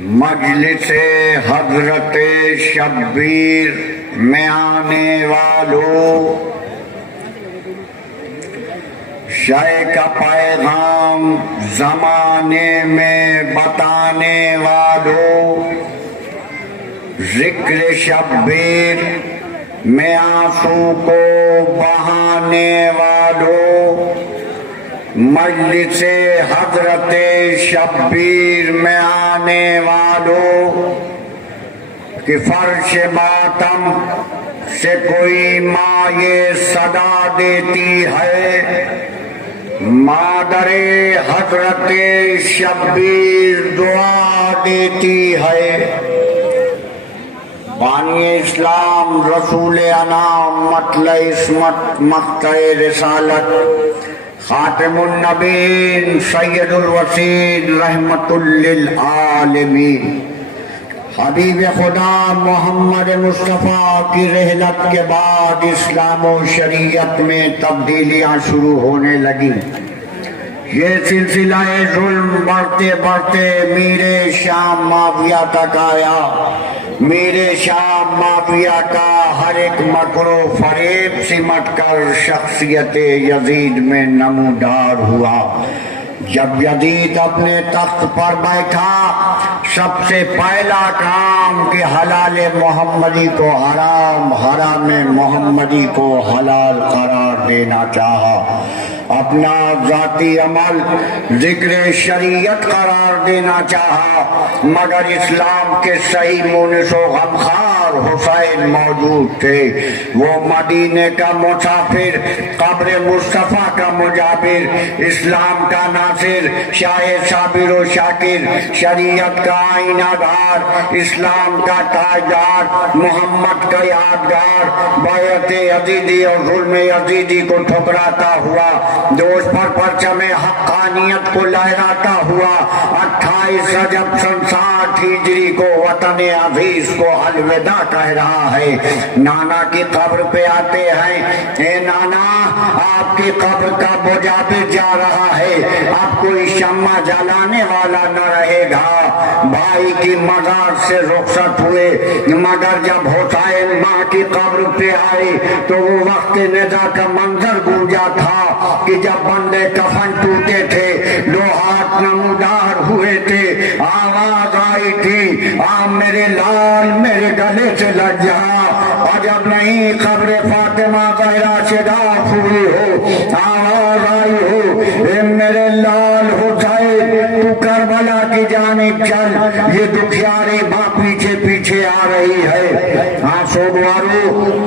مجلس حضرت شبیر میں آنے والوں، شے کا پیغام زمانے میں بتانے والوں، ذکر شبیر میں آنسو کو بہانے والوں، مجلس حضرت شبیر میں آنے والوں، کہ فرش ماتم سے کوئی ماں یہ صدا دیتی ہے، مادر حضرت شبیر دعا دیتی ہے۔ بانی اسلام رسول انام مطلع عصمت مقطع رسالت خاتم النبیین سید الوسیل رحمت للعالمین، حبیب خدا محمد مصطفیٰ کی رحلت کے بعد اسلام و شریعت میں تبدیلیاں شروع ہونے لگی۔ یہ سلسلہ ظلم بڑھتے بڑھتے میر شام معاویہ تک آیا۔ میر شام معاویہ کا ہر ایک مکر و فریب سمٹ کر شخصیت یزید میں نمودار ہوا۔ جب یزید اپنے تخت پر بیٹھا، سب سے پہلا کام کہ حلال محمدی کو حرام، حرام محمدی کو حلال قرار دینا چاہا۔ اپنا ذاتی عمل ذکر شریعت قرار دینا چاہا، مگر اسلام کے صحیح مونس و غمخوار حسین موجود تھے۔ وہ مدینے کا مسافر، قبر مصطفیٰ کا مجابر، اسلام کا ناصر، شاہ صابر و شاکر، شریعت کا آئینہ دار، اسلام کا تاجدار، محمد کا یادگار، بیعت یزیدی اور ظلم یزیدی کو ٹھکراتا ہوا، دوش پر پرچم حقانیت کو لہراتا ہوا، 28 رجب سن 60 ہجری کو وطن عزیز کو الوداع کہہ رہا ہے۔ نانا کی قبر پہ آتے ہیں، اے نانا آپ کی قبر کا مجابر جا رہا ہے، اب کوئی شمع جلانے والا نہ رہے گا۔ بھائی کی مزار سے رخصت ہوئے، مگر جب حسین ماں کی قبر پہ آئے تو وہ وقت ندا کا منظر گونجا تھا کہ جب بندے کفن ٹوٹے تھے، دو ہاتھ نمودار ہوئے تھے، آواز آئی تھی، آ میرے لال میرے گلے سے لگ جا، عجب نہیں قبر فاطمہ زہرا سے ڈاک ہوئی ہو، آواز آئی ہو، اے میرے لال حسین تو کربلا کی جانب چل، یہ دکھیاری ماں پیچھے پیچھے آ رہی ہے۔ سوگوارو،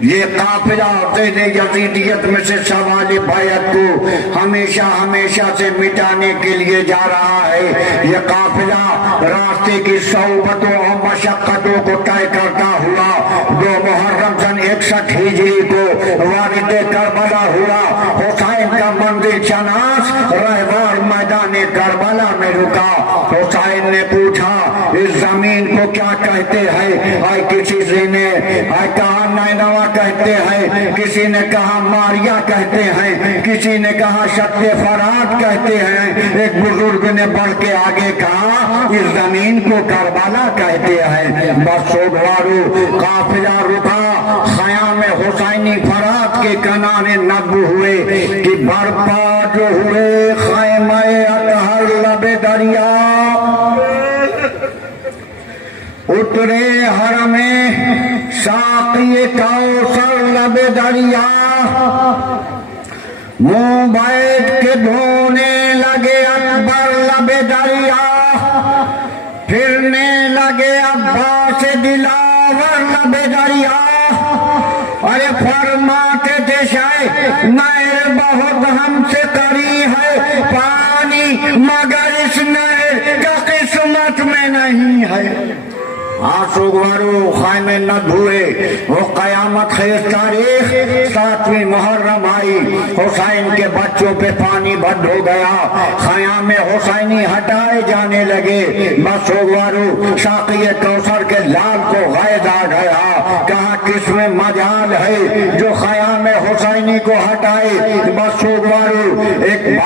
یہ قافلہ ذہن یزیدیت میں سے سوال بیعت کو ہمیشہ ہمیشہ سے مٹانے کے لیے جا رہا ہے۔ یہ قافلہ راستے کی صعوبتوں اور مشقتوں کو طے کرتا ہوا 2 محرم سن 61 ہجری کو وارد کربلا ہوا۔ حسین کا منزل شناس رہبار میدان کربلا میں رکا۔ حسین نے پوچھا اس زمین کو کیا کہتے ہیں؟ آئے کسی نے کہا نینوا کہتے ہیں، کسی نے کہا ماریا کہتے ہیں، کسی نے کہا شط فرات کہتے ہیں، ایک بزرگ نے بڑھ کے آگے کہا اس زمین کو کربلا کہتے ہیں۔ بس سوگوارو، قافلہ رکا، خیام حسینی فرات کے کنارے نصب ہوئے کہ برپا جو ہوئے خیمہ اطہر لب دریا، اترے حرم ساقی کوثر لب دریا، منہ بیٹھ کے دھونے لگے اکبر لب دریا، پھرنے لگے عباس دلاور لب دریا، ارے فرماتے تھے شاہ نہر بہت ہم سے قری ہے پانی، مگر اس نہر کا قسمت میں نہیں ہے۔ سوگوارو، خیمے نصب ہوئے، وہ قیامت خیز تاریخ 7ویں محرم آئی، حسین کے بچوں پہ پانی بند ہو گیا، خیام حسینی ہٹائے جانے لگے۔ بس سوگوارو، ساقی کوثر کے لال کو غیظ آ گیا، کہا کس میں مجال ہے جو خیام حسینی کو ہٹائے۔ بس سوگوارو، ایک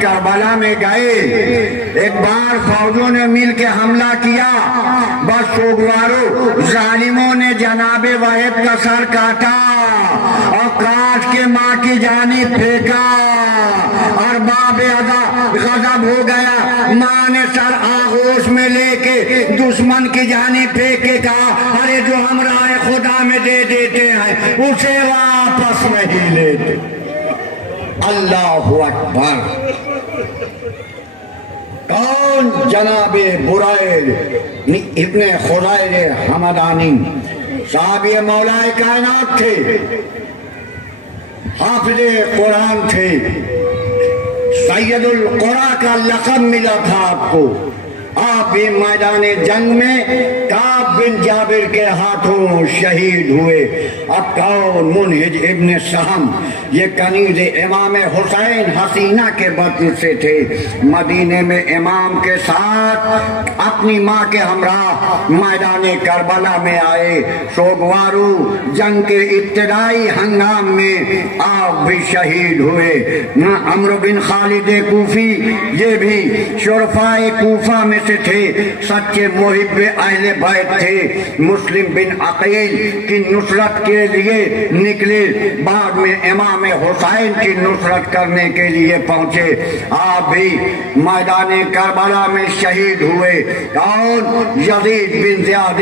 کربلا میں گئے، ایک بار فوجوں نے مل کے حملہ کیا، بس سوگوارو ظالموں نے جناب واحد کا سر کاٹا اور کاٹ کے ماں کی جانب پھینکا، اور باپ غضب ہو گیا، ماں نے سر آغوش میں لے کے دشمن کی جانب پھینک کے کہا ارے جو ہم راہ خدا میں دے دیتے ہیں اسے واپس نہیں لیتے۔ اللہ اکبر۔ کون؟ جناب برائل ابن خضیر حمدانی، صحابی مولا کائنات تھے، حافظ قرآن تھے، سید القرآن کا لقب ملا تھا آپ کو۔ آپ بھی میدان جنگ میں کعب بن جابر کے ہاتھوں شہید ہوئے۔ اب کون؟ منہج ابن سہم، یہ کنیز امام حسین حسینہ کے بطن سے تھے، مدینے میں امام کے ساتھ اپنی ماں کے ہمراہ میدان کربلا میں آئے۔ سوگوارو جنگ کے ابتدائی ہنگام میں آپ بھی شہید ہوئے۔ عمرو بن خالد کوفی، یہ بھی شرفاء کوفہ میں سے تھے، سچے محب اہل بیت تھے۔ مسلم بن عقیل کی نصرت کے لیے نکلے، بعد میں امام حسین کی نصرت کرنے کے لیے پہنچے۔ آپ بھی میدان کربلا میں شہید ہوئے۔ کون؟ یزید بن زیاد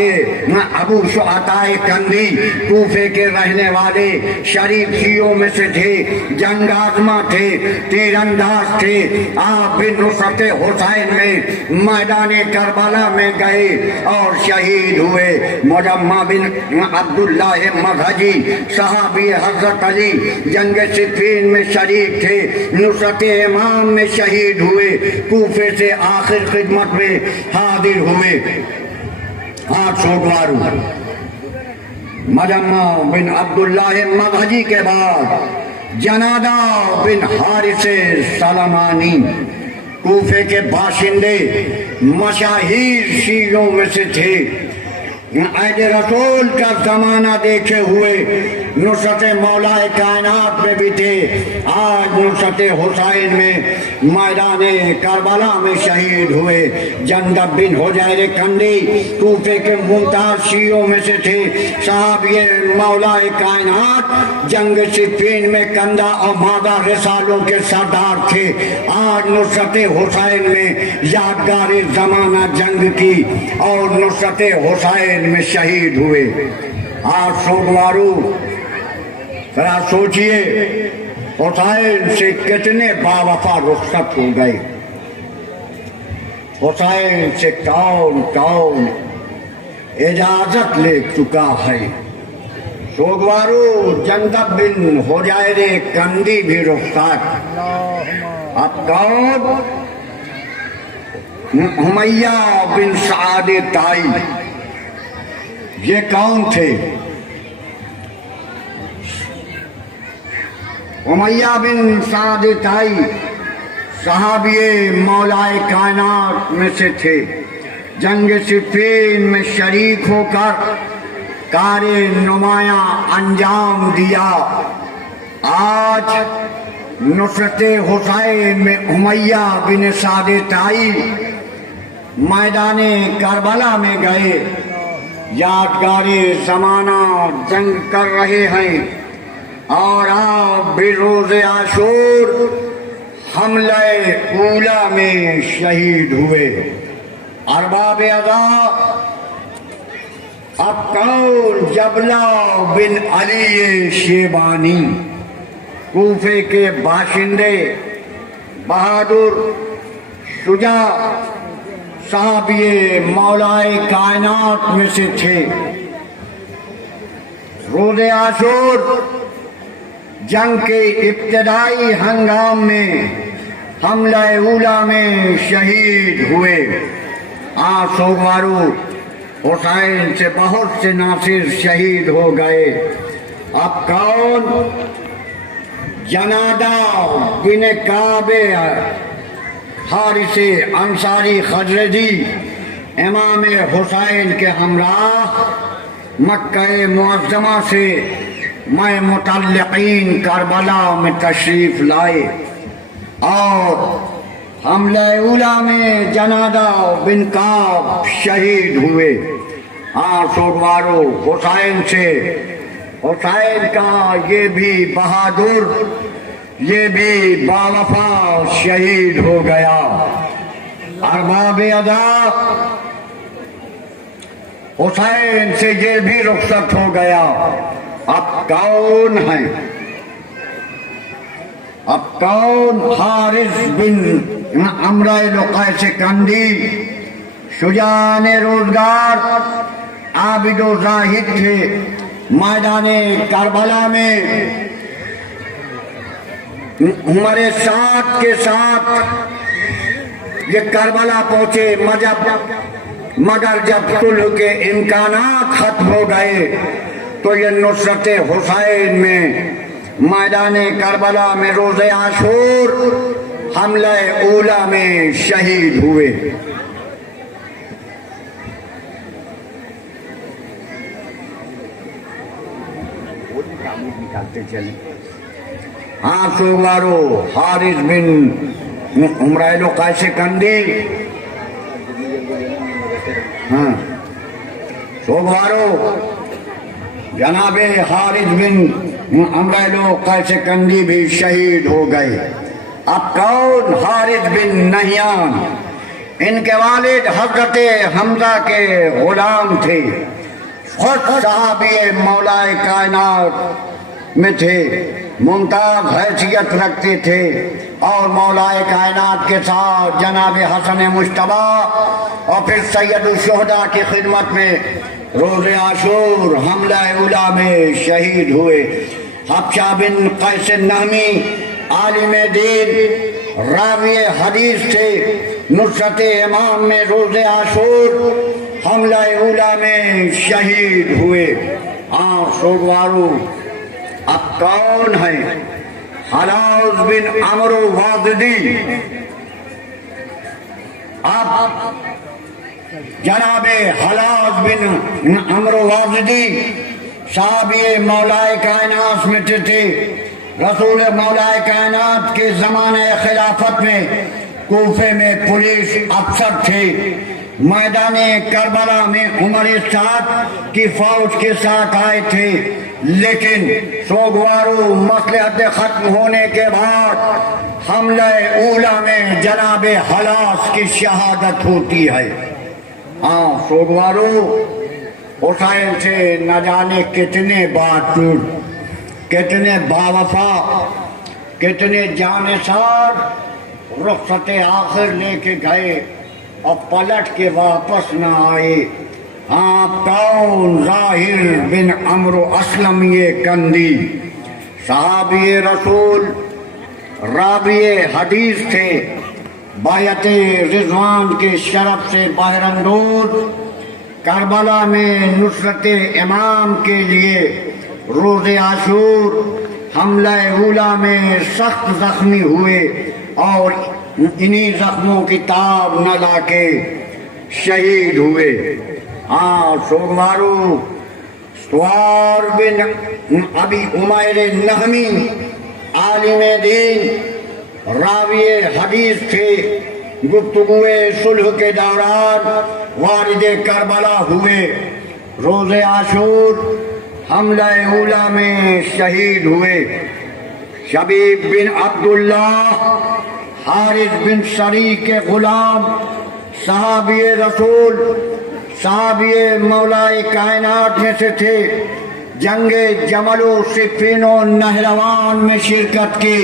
ابو شعتاء کندی، کوفے کے رہنے والے شریف شیعوں میں سے تھے، جنگ آزما تھے، تیر انداز تھے۔ آپ بھی نصرت حسین میں میدان کربلا میں گئے اور شہید ہوئے۔ مجمع بن عبداللہ مدھجی، صحابی حضرت علی، جنگ صفین میں شریک تھے، نصرت امام میں شہید ہوئے، کوفے سے آخر خدمت میں حاضر ہوئے۔ آج سوگوارو مجمع بن عبداللہ مدھجی کے بعد جنادہ بن حارث سلمانی، کوفے کے باشندے، مشاہیر شیعوں میں سے تھے، عہد رسول کا زمانہ دیکھے ہوئے، نصرت مولا کائنات میں بھی تھے۔ آج نصرت حسین میں میدان کربلا میں شہید ہوئے۔ جندب بن حجیر کندی، کوفے کے ممتاز شیعوں میں سے تھے، صحابی مولا کائنات، جنگ صفین میں کندہ اور مادہ رسالوں کے سردار تھے۔ آج نصرت حسین میں یادگار زمانہ جنگ کی اور نصرت حسین میں شہید ہوئے۔ آج سوگوارو ذرا سوچئے حسین سے کتنے باوفا رخصت ہو گئے، حسین سے کون کون اجازت لے چکا ہے۔ سوگوارو جندب بن حجیر کندی بھی رخصت۔ اب کون؟ امیہ بن سعد تائی، یہ کون تھے؟ امیہ بن سعد تائی صحابی مولا کائنات میں سے تھے، جنگ صفین میں شریک ہو کر کار نمایاں انجام دیا۔ آج نصرت حسین میں امیہ بن سعد تائی میدان کربلا میں گئے، یادگار زمانہ جنگ کر رہے ہیں، اور آپ بھی روز عاشور حملہ اولا میں شہید ہوئے۔ ارباب ادا اب کون؟ جبلہ بن علی شیبانی، کوفے کے باشندے، بہادر، شجاع، صحابی مولا کائنات میں سے تھے۔ روز عاشور جنگ کے ابتدائی ہنگام میں حملہ اولا میں شہید ہوئے۔ آج سوگوارو حسین سے بہت سے ناصر شہید ہو گئے۔ اب کون؟ جنادہ بن کعب حارث انصاری خزرجی، امام حسین کے ہمراہ مکہ معظمہ سے میں متعلقین کربلا میں تشریف لائے۔ اور حملہ اولا میں جنادہ بن کعب شہید ہوئے. سوگوارو حسین سے، حسین کا یہ بھی بہادر، یہ بھی باوفا شہید ہو گیا. ارباب ادا حسین سے یہ بھی رخصت ہو گیا. اب کون ہیں؟ اب کون؟ حارث بن عمرو لقیس کندی، شجاعان روزگار، عابد و زاہد تھے. میدان کربلا میں عمر سعد کے ساتھ یہ کربلا پہنچے، مگر جب صلح کے امکانات ختم ہو گئے تو یہ نصرت حسین میں میدان کربلا میں روز عاشور حملہ اولا میں شہید ہوئے. سوگوارو حارث بن عمرو لقیس کندی، سوگوارو جناب حارث بن عمرو لقیس کندی بھی شہید ہو گئے. اب کون؟ حارث بن نہیان، ان کے والد حضرت حمزہ کے غلام تھے، خود صحابی مولا کائنات میں تھے، ممتاز حیثیت رکھتے تھے، اور مولا کائنات کے ساتھ جناب حسن مجتبیٰ اور پھر سید الشہداء کی خدمت میں روز عاشور حملہ اولا میں شہید ہوئے. حبشہ بن قیس نہمی عالم دین، راوی حدیث تھے، نصرت امام میں روز عاشور حملہ اولا میں شہید ہوئے. سوگوارو اب کون ہیں؟ حلاز بن عمرو واضدی. اب جناب حلاز بن عمرو واضدی صحابی مولا کائنات میں تھے، رسول مولا کائنات کے زمانے خلافت میں کوفے میں پولیس افسر تھے. میدان کربلا میں عمر سعد کی فوج کے ساتھ آئے تھے، لیکن سوگوارو مصلحت ختم ہونے کے بعد حملہ اولا میں جناب حلاس کی شہادت ہوتی ہے. سوگوارو حسین سے نہ جانے کتنے بہادر، کتنے باوفا، کتنے جانثار رخصت آخر لے کے گئے اور پلٹ کے واپس نہ آئے. کون؟ ظاہر بن عمرو اسلمی کندی، صحابی رسول، راوی حدیث تھے، بیعت رضوان کے شرف سے بہر اندوز، کربلا میں نصرت امام کے لیے روز عاشور حملہ اولا میں سخت زخمی ہوئے اور انہی زخموں کی تاب نہ لا کے شہید ہوئے. سوگوارو سوار بن ابی عمیر نہمی عالم دین، راوی حدیث تھے، گفتگوئے صلح کے دوران والد کربلا ہوئے، روز عاشور حملہ اولا میں شہید ہوئے. شبیب بن عبداللہ حارث بن سری کے غلام، صحابی رسول، صحابی مولا کائنات میں سے تھے، جنگ جمل و صفین و نہروان میں شرکت کی.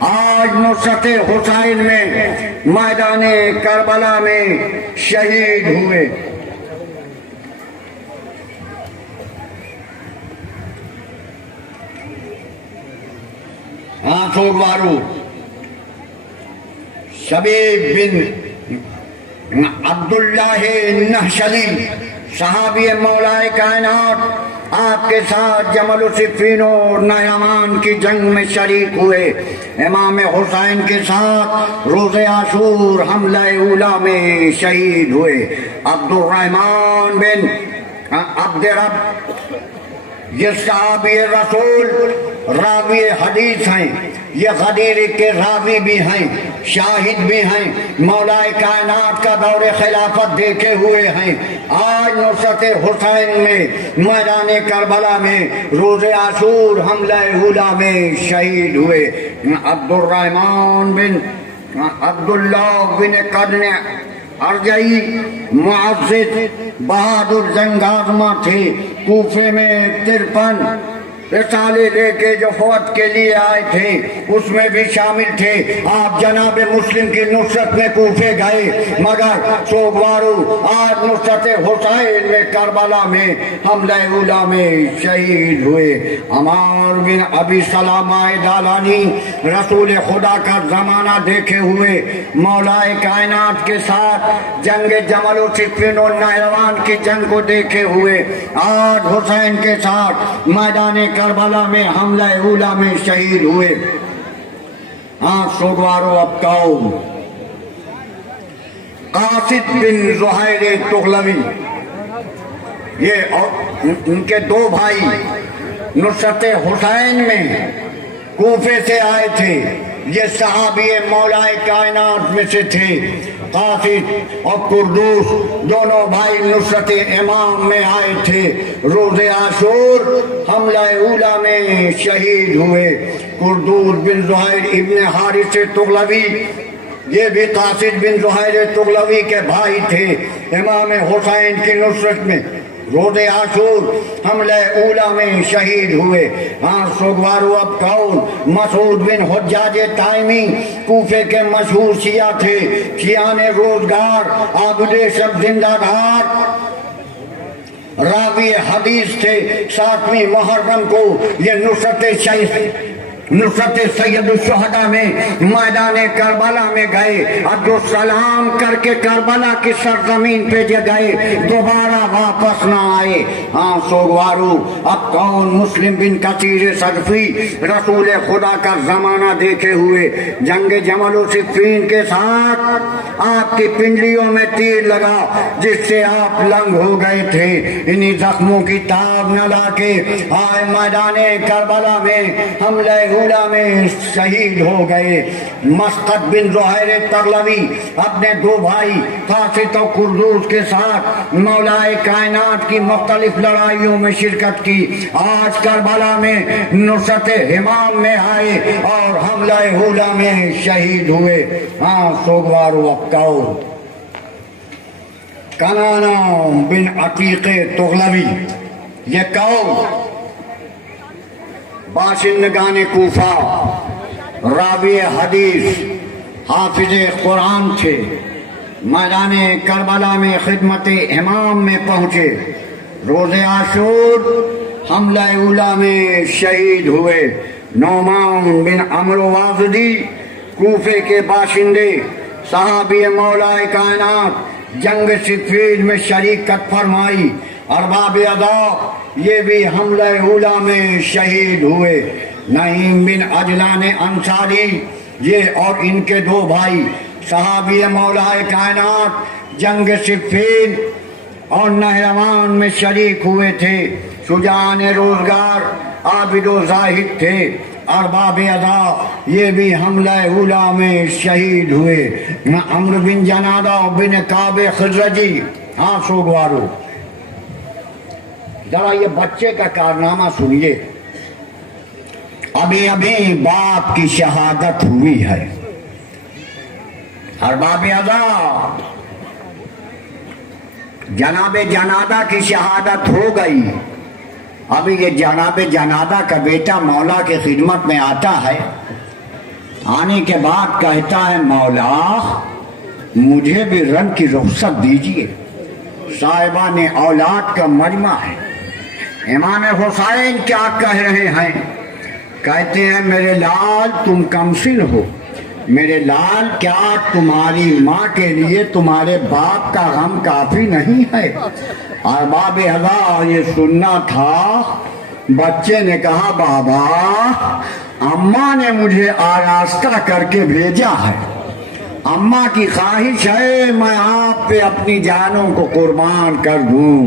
آج نصرت حسین میں میدان کربلا میں شہید ہوئے. سوگوارو شبیب بن عبداللہ نحشلی، صحابی مولا کائنات، آپ کے ساتھ جمل و صفین و نہروان کی جنگ میں شریک ہوئے. امام حسین کے ساتھ روز عاشور حملہ اولا میں شہید ہوئے. عبد الرحمن بن عبد رب، یہ صحابی رسول، راوی حدیث ہیں، یہ غدیر کے راوی بھی ہیں، شاہد بھی ہیں، مولا کائنات کا دور خلافت دیکھے ہوئے ہیں۔ آج نصرت حسین میں میدان کربلا میں روز عاشور حملہ اولا میں شہید ہوئے۔ عبد الرحمن بن عبداللہ بن قرن ارجعی معزز بہادر جنگ آزما تھے، کوفے میں 53 رسالے لے کے جو فوت کے لیے آئے تھے اس میں بھی شامل تھے۔ آپ جناب مسلم کی نصرت میں کوفے گئے، مگر سوگوارو آج نصرت حسین میں کربلا میں حملہ اولا میں شہید ہوئے۔ عمار بن ابی سلامہ دالانی رسول خدا کا زمانہ دیکھے ہوئے، مولا کائنات کے ساتھ جنگ جمل و صفین و نہروان کی جنگ کو دیکھے ہوئے، آج حسین کے ساتھ میدان کربلا میں حملہ اولا میں شہید ہوئے۔ سوگوارو ابکاؤ قاصد بن زہیر تغلبی، یہ ان کے دو بھائی نصرت حسین میں کوفے سے آئے تھے، یہ صحابی مولا کائنات میں سے تھے۔ قاصد اور قردوس دونوں بھائی نصرت امام میں آئے تھے، روز عاشور حملہ اولا میں شہید ہوئے۔ قردوس بن زہیر ابن حارث تغلبی، یہ بھی قاصد بن زہیر تغلبی کے بھائی تھے، امام حسین کی نصرت میں روز عاشور حملہ اولا میں شہید ہوئے۔ سوگوارو ابکاؤ مسعود بن حجاج تائمی کوفے کے مشہور شیعہ تھے، شیعہ نے روزگار عابد شب زندہ دار راوی حدیث تھے۔ 7ویں محرم کو یہ نصرت سید الشہداء میں میدان کربلا میں گئے، عبدالسلام کر کے کربلا کی سرزمین پہ گئے، دوبارہ واپس نہ آئے۔ سوگوارو اب کون مسلم بن کثیر ثقفی رسول خدا کا زمانہ دیکھے ہوئے، جنگ جمل و صفین کے ساتھ آپ کی پنڈلیوں میں تیر لگا جس سے آپ لنگ ہو گئے تھے، انہی زخموں کی تاب نہ لا کے آئے میدان کربلا میں حملہ اولا میں شہید ہو گئے۔ مسعود بن زہیر تغلبی اپنے دو بھائی قاصد و قردوس کے ساتھ مولا کائنات کی مختلف لڑائیوں میں شرکت کی، آج کربلا میں نصرت امام میں آئے اور حملہ اولا میں شہید ہوئے۔ سوگوارو ابکاؤ کنانا بن عتیق تغلبی، یہ قوم باشندگان کوفہ، راوی حدیث، حافظ قرآن تھے، میدان کربلا میں خدمت امام میں پہنچے، روز عاشور حملہ اولا میں شہید ہوئے۔ نعمان بن عمرو واسدی کوفے کے باشندے، صحابی مولا کائنات، جنگ صفین میں شریکت فرمائی، ارباب ادا یہ بھی حملہ اولا میں شہید ہوئے۔ نعیم بن عجلان انصاری یہ اور ان کے دو بھائی صحابی مولا کائنات جنگ صفین اور نہروان میں شریک ہوئے تھے، شجاعان روزگار، عابد و زاہد تھے، ارباب ادا یہ بھی حملہ اولا میں شہید ہوئے۔ عمرو بن جنادہ بن کعب خزرجی، سوگوارو ذرا یہ بچے کا کارنامہ سنیے، ابھی ابھی باپ کی شہادت ہوئی ہے، ارباب ادا جناب جنادہ کی شہادت ہو گئی، ابھی یہ جناب جنادہ کا بیٹا مولا کی خدمت میں آتا ہے، آنے کے بعد کہتا ہے مولا مجھے بھی رنگ کی رخصت دیجیے، صاحبان اولاد کا مجمع ہے۔ امام حسین کیا کہہ رہے ہیں؟ کہتے ہیں میرے لال تم کمسن ہو، میرے لال کیا تمہاری ماں کے لیے تمہارے باپ کا غم کافی نہیں ہے؟ ارباب ادا یہ سننا تھا، بچے نے کہا بابا اماں نے مجھے آراستہ کر کے بھیجا ہے، اماں کی خواہش ہے میں آپ پہ اپنی جانوں کو قربان کر دوں۔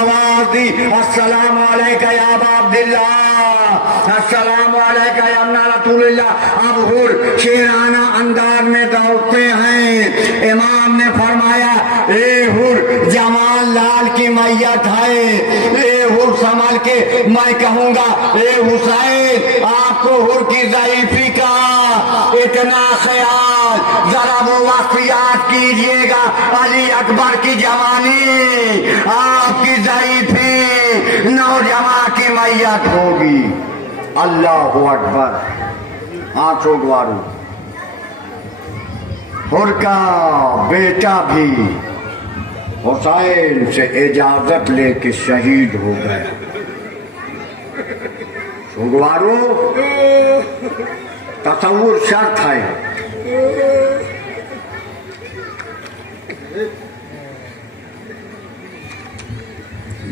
آواز دی السلام علیکہ یا ابا عبداللہ، السلام علیکہ یا ابن رسول اللہ۔ اب حور شیرانہ انداز میں دوڑتے ہیں۔ امام نے فرمایا اے حور جمال لال کی میت ہے، اے حور سنبھل کے میں کہوں گا اے حسین آپ کو حور کی ضعیفی کا اتنا خیال، ذرا وہ وصیات کیجئے گا علی اکبر کی جوانی، آپ کی ضعیفی نوجوان کی میت ہوگی۔ اللہ اکبر۔ آنکھوں گوارو حور کا بیٹا بھی حسین سے اجازت لے کے شہید ہو گئے۔ سنگوارو تصور شرط ہے،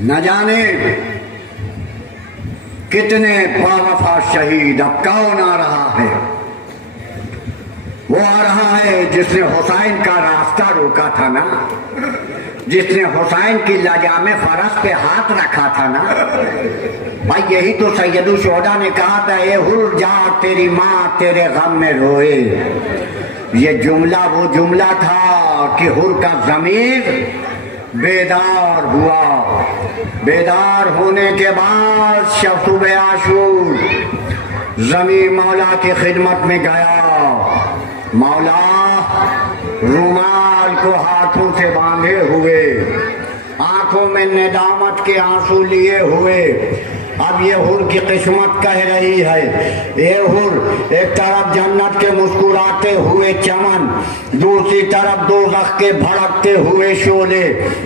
نہ جانے کتنے باوفا شہید اب کون آ رہا ہے۔ وہ آ رہا ہے جس نے حسین کا راستہ روکا تھا نا، جس نے حسین کی لجام فرس پہ ہاتھ رکھا تھا نا۔ بھائی یہی تو سید الشہداء نے کہا تھا اے حور جا تیری ماں تیرے غم میں روئے۔ یہ جملہ وہ جملہ تھا کہ حور کا ضمیر بیدار ہوا۔ بیدار ہونے کے بعد شب صبح عاشور ضمیر مولا کی خدمت میں گیا۔ مولا رومال کو ہاتھوں سے باندھے ہوئے، آنکھوں میں ندامت کے آنسو لیے ہوئے، اب یہ حور کی قسمت کہہ رہی ہے اے حور ایک طرف جنت کے مسکراتے ہوئے چمن، دوسری طرف دوزخ کے بھڑکتے ہوئے شعلے۔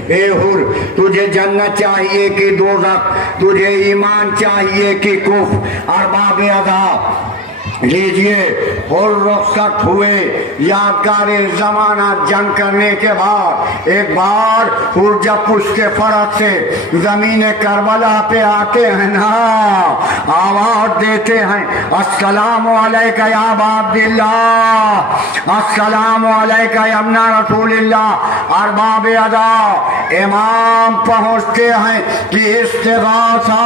اے حور تجھے جنت چاہیے کہ دوزخ، تجھے ایمان چاہیے کہ کفر؟ ارباب عذاب لیجئے حور رخصت ہوئے۔ یادگار زمانہ جنگ کرنے کے بعد ایک بار حور جب پشت فرس سے زمین کربلا پہ آتے ہیں نا، آواز دیتے ہیں السلام علیکہ یا ابا عبداللہ، السلام علیکہ یا ابن رسول اللہ۔ ارباب ادا امام پہنچتے ہیں کہ استغاثہ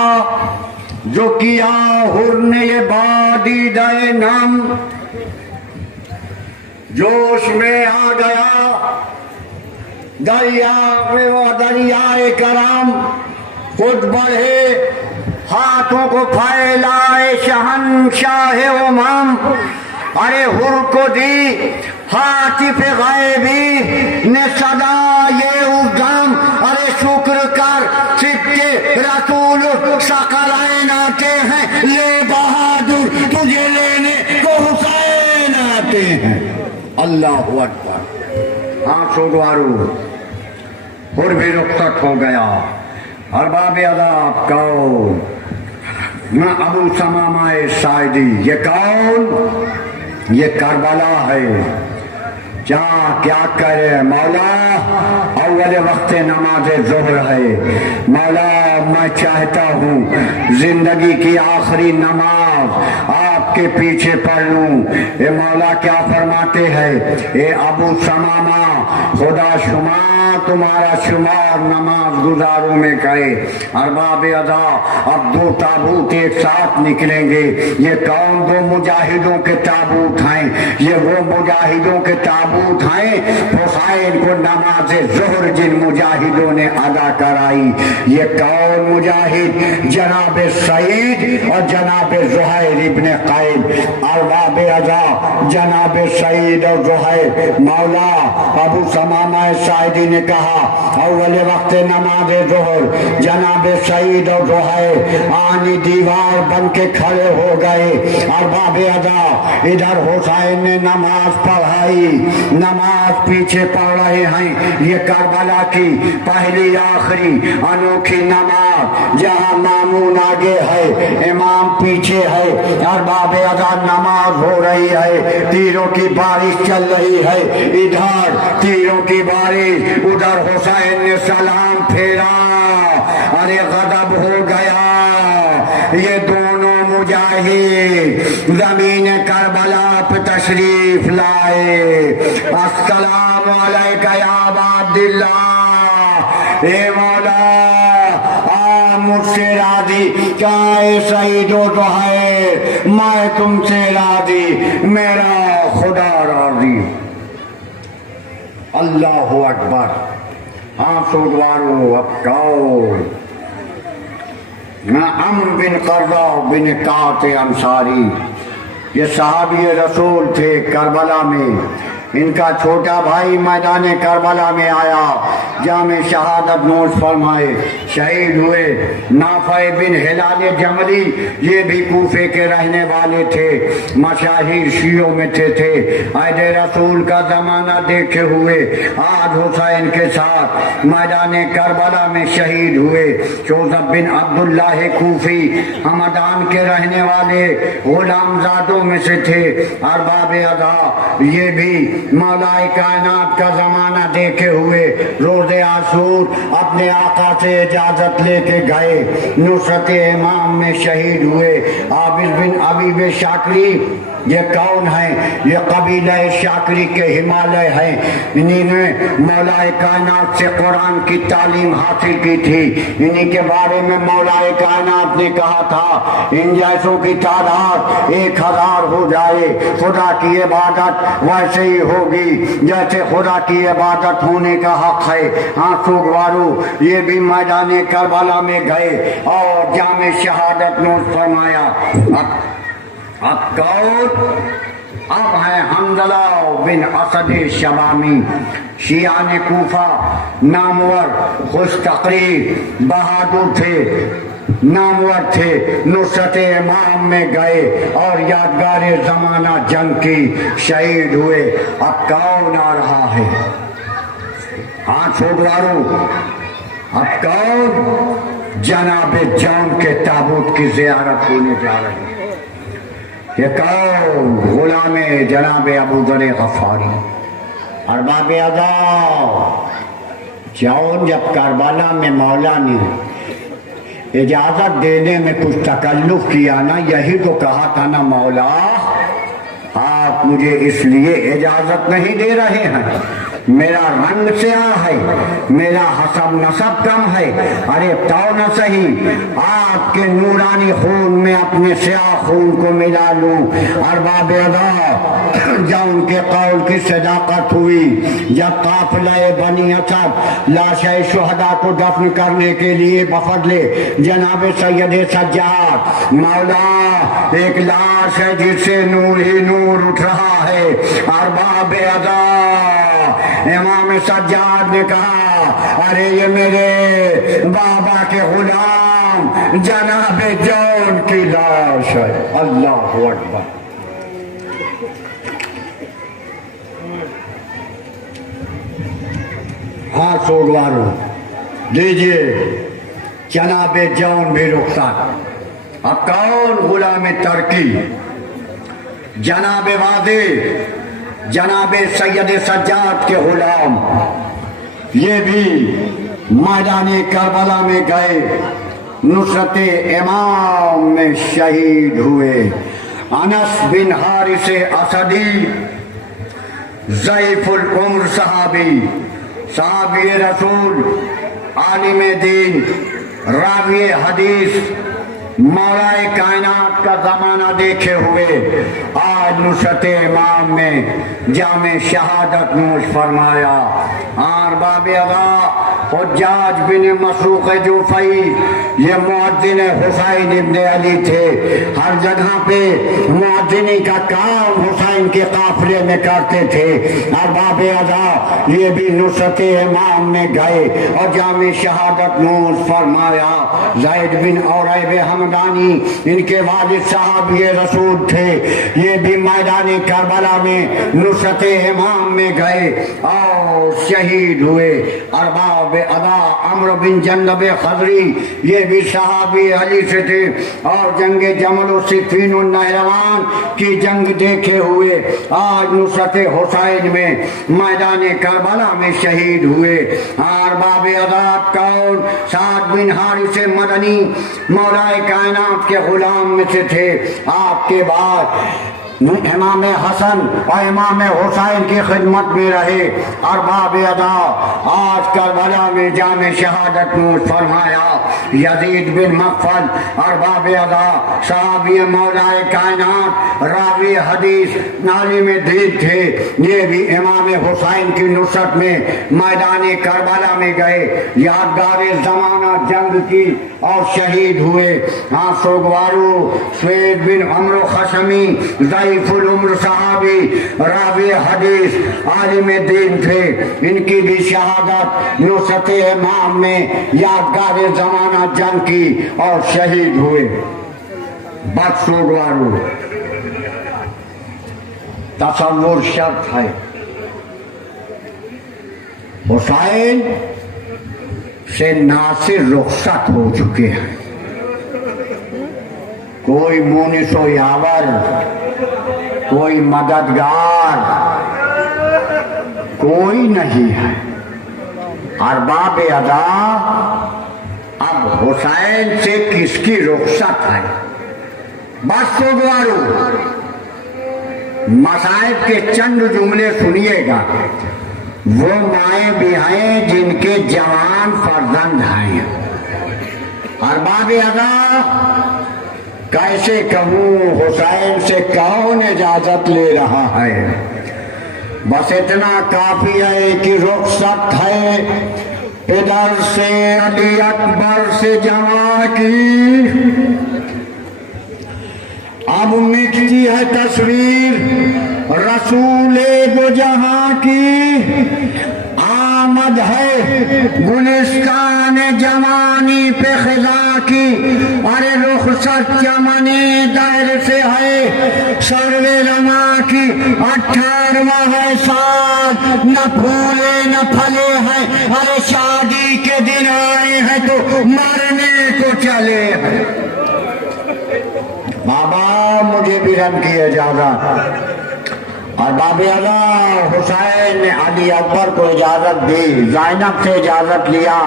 جو کیا حور نے یہ بادی دے نام، جوش میں آ گیا دریا میں، وہ دریائے کرم خود بڑھے، ہاتھوں کو پھیلائے شہنشاہ امم۔ ارے حور کو دی ہاتف غیبی نے صدا یہ ادھم، ارے شکر کر سکے رسول ثقلین آتے ہیں، لے بہادر تجھے لینے کو حسین آتے ہیں۔ اللہ اکبر۔ آنسو گوارو حور بھی رخصت ہو گیا۔ ارباب عذاب کون؟ نہ ابو ثمامہ ساعدی، یہ کون؟ یہ کربلا ہے۔ کیا کرے مولا، اول وقت نماز ظہر ہے، مولا میں چاہتا ہوں زندگی کی آخری نماز آپ کے پیچھے پڑھ لوں۔ اے مولا کیا فرماتے ہیں اے ابو ثمامہ، خدا شمار تمہارا شمار نماز گزاروں میں کرے۔ ارباب ادا اب دو تابوت ایک ساتھ نکلیں گے۔ یہ کون؟ دو مجاہدوں کے تابوت ہیں، یہ وہ مجاہدوں کے تابوت ہیں حسین کو نماز ظہر جن مجاہدوں نے ادا کرائی۔ یہ کون مجاہد؟ جناب سعید اور جناب زہیر ابن قید۔ ارباب ادا جناب سعید اور زہیر، مولا ابو ثمامہ ساعدی نے کہا اول وقت نماز ظہر جناب سعید اور زہیر آنی دیوار بن کے کھڑے ہو گئے۔ ارباب ادا ادھر حسین نے نماز پڑھائی، نماز پیچھے پڑھ رہے ہیں۔ یہ کربلا کی پہلی آخری انوکھی نماز، جہاں مامون آگے ہے امام پیچھے ہے۔ ارباب ادا نماز ہو رہی ہے، تیروں کی بارش چل رہی ہے، ادھر تیروں کی بارش، ادھر حسین نے سلام پھیرا۔ ارے غضب ہو گیا، یہ دونوں مجاہد زمین کربلا پہ تشریف لائے۔ السلام علیکہ یا ابا عبداللہ، اے مولا سے راضی، کہا اے سعید و زہیر میں تم سے راضی، میرا خدا راضی۔ اللہ اکبر۔ ہاں سوگوارو اب کون؟ عمرو بن قرظہ بن کعب انصاری، یہ صحابی رسول تھے کربلا میں۔ ان کا چھوٹا بھائی میدان کربلا میں آیا، جام شہادت نوش فرمائے، شہید ہوئے۔ نافع بن ہلال جملی یہ بھی کوفے کے رہنے والے تھے، مشاہیر شیعوں میں تھے۔ عہد رسول کا زمانہ دیکھے ہوئے آج حسین کے ساتھ میدان کربلا میں شہید ہوئے۔ جوزف بن عبداللہ کوفی ہمدان کے رہنے والے غلام زادوں میں سے تھے، ارباب ادا۔ یہ بھی مولا کائنات کا زمانہ دیکھے ہوئے روز عاشور اپنے آقا سے اجازت لے کے گئے، نصرت امام میں شہید ہوئے۔ عابد بن ابیب شاکری یہ کون ہیں؟ یہ قبیلہ شاکری کے ہمالیہ ہیں۔ انہی نے مولا کائنات سے قرآن کی تعلیم حاصل کی تھی۔ انہی کے بارے میں مولا کائنات نے کہا تھا ان جیسوں کی تعداد 1000 ہو جائے، خدا کی عبادت ویسے ہی ہوگی جیسے خدا کی عبادت ہونے کا حق ہے۔ ہاں سوگوارو یہ بھی میدان کربلا میں گئے اور جام شہادت نوش فرمایا۔ اب کون؟ اب ہے حنظلہ بن اسد شوامی، شیعان کوفہ، نامور، خوش تقریر، بہادر تھے، نامور تھے، نصرت امام میں گئے اور یادگار زمانہ جنگ کی شہید ہوئے۔ اب کون آ رہا ہے؟ ہاں چھوڑوارو اب کون؟ جناب جون کے تابوت کی زیارت ہونے جا رہی ہے۔ یہ کون؟ غلام جناب ابو ذر غفاری، ارباب ادا۔ جون جب کربلا میں مولا نے اجازت دینے میں کچھ تکلف کیا نا، یہی تو کہا تھا نا مولا آپ مجھے اس لیے اجازت نہیں دے رہے ہیں، میرا رنگ سیاہ ہے، میرا حسب نسب کم ہے، ارے تو نہ صحیح آپ کے نورانی خون میں اپنے سیاہ خون کو ملا لوں۔ ارباب ادا جون کے قول کی صداقت ہوئی۔ جب قافلہ بنی اسد لاش شہداء کو دفن کرنے کے لیے بفضل جناب سید سجاد، مولا ایک لاش ہے جس سے نور ہی نور اٹھ رہا ہے۔ ارباب ادا امام سجاد نے کہا ارے یہ میرے بابا کے غلام جناب جون کی لاش ہے۔ اللہ اکبر۔ ہاں سوگوارو دیجئے جناب جون بھی رخصت۔ اب کون؟ غلام ترکی، جناب واضح، جناب سید سجاد کے غلام، یہ بھی میدان کربلا میں گئے، نصرت امام میں شہید ہوئے۔ انس بن حارث اسدی ضعیف العمر صحابی، صحابی رسول، عالم دین، راوی حدیث، مولا کائنات کا زمانہ دیکھے ہوئے آج نصرت امام میں جام شہادت نوش فرمایا۔ ارباب ادا حجاج بن مسروق جوفی یہ مؤذن حسین ابن علی تھے، ہر جگہ پہ مؤذنی کا کام حسین کے قافلے میں کرتے تھے۔ ارباب ادا یہ بھی نصرت امام میں گئے اور جام شہادت نوش فرمایا۔ زید بن اوریب حمدانی ان کے والد صحابی رسول تھے، یہ بھی میدان کربلا میں نصرت امام میں گئے اور شہید ہوئے۔ ارباب ادا عمرو بن جندب خضری یہ بھی صحابی علی سے تھے اور جنگ جمل و صفین و نہروان کی جنگ دیکھے ہوئے آج نصرت حسین میں میدان کربلا میں شہید ہوئے۔ ارباب ادا کون؟ سعد بن حارث مدنی مولا کائنات کے غلام میں سے تھے۔ آپ کے بعد امام حسن اور امام حسین کی خدمت میں رہے۔ ارباب ادا آج کربلا میں جامع شہادت نوش فرمایا یزید بن مغفل ارباب ادا صحابی مولا کائنات راوی حدیث عالم دین تھے، یہ بھی امام حسین کی نصرت میں میدان کربلا میں گئے، یادگار زمانہ جنگ کی اور شہید ہوئے۔ ہاں سوگوارو سوید بن عمرو خشمی ضعیف العمر صحابی راوی حدیث عالم دین تھے، ان کی بھی شہادت نصرت امام میں یادگار زمانہ جنگ کی اور شہید ہوئے۔ بد سوگوارو تصور شرط ہے، حسین سے ناصر رخصت ہو چکے ہیں، کوئی مونس و یاور، کوئی مددگار کوئی نہیں ہے۔ ارباب ادا اب حسین سے کس کی رخصت ہے؟ بس سوگوارو مصائب کے چند جملے سنیے گا۔ وہ مائیں بھی ہیں جن کے جوان فرزند ہیں۔ ارباب ادا کیسے کہوں حسین سے کون اجازت لے رہا ہے؟ بس اتنا کافی ہے کہ رخصت ہے ادھر سے علی اکبر سے جمع کی، اب مٹتی ہے تصویر رسول دو جہاں کی، آمد ہے گلستان جوانی پہ خزاں کی، ارے رخصت چمن دہر سے ہے سروے رما کی، 18واں ہے سال نہ پھولے نہ پھلے ہیں، ارے شادی کے دن آئے ہیں تو مرنے کو چلے ہیں۔ بابا مجھے بھی رن کی اجازت۔ اور باب اعلیٰ حسین نے علی اکبر کو اجازت دی، زینب سے اجازت لیا۔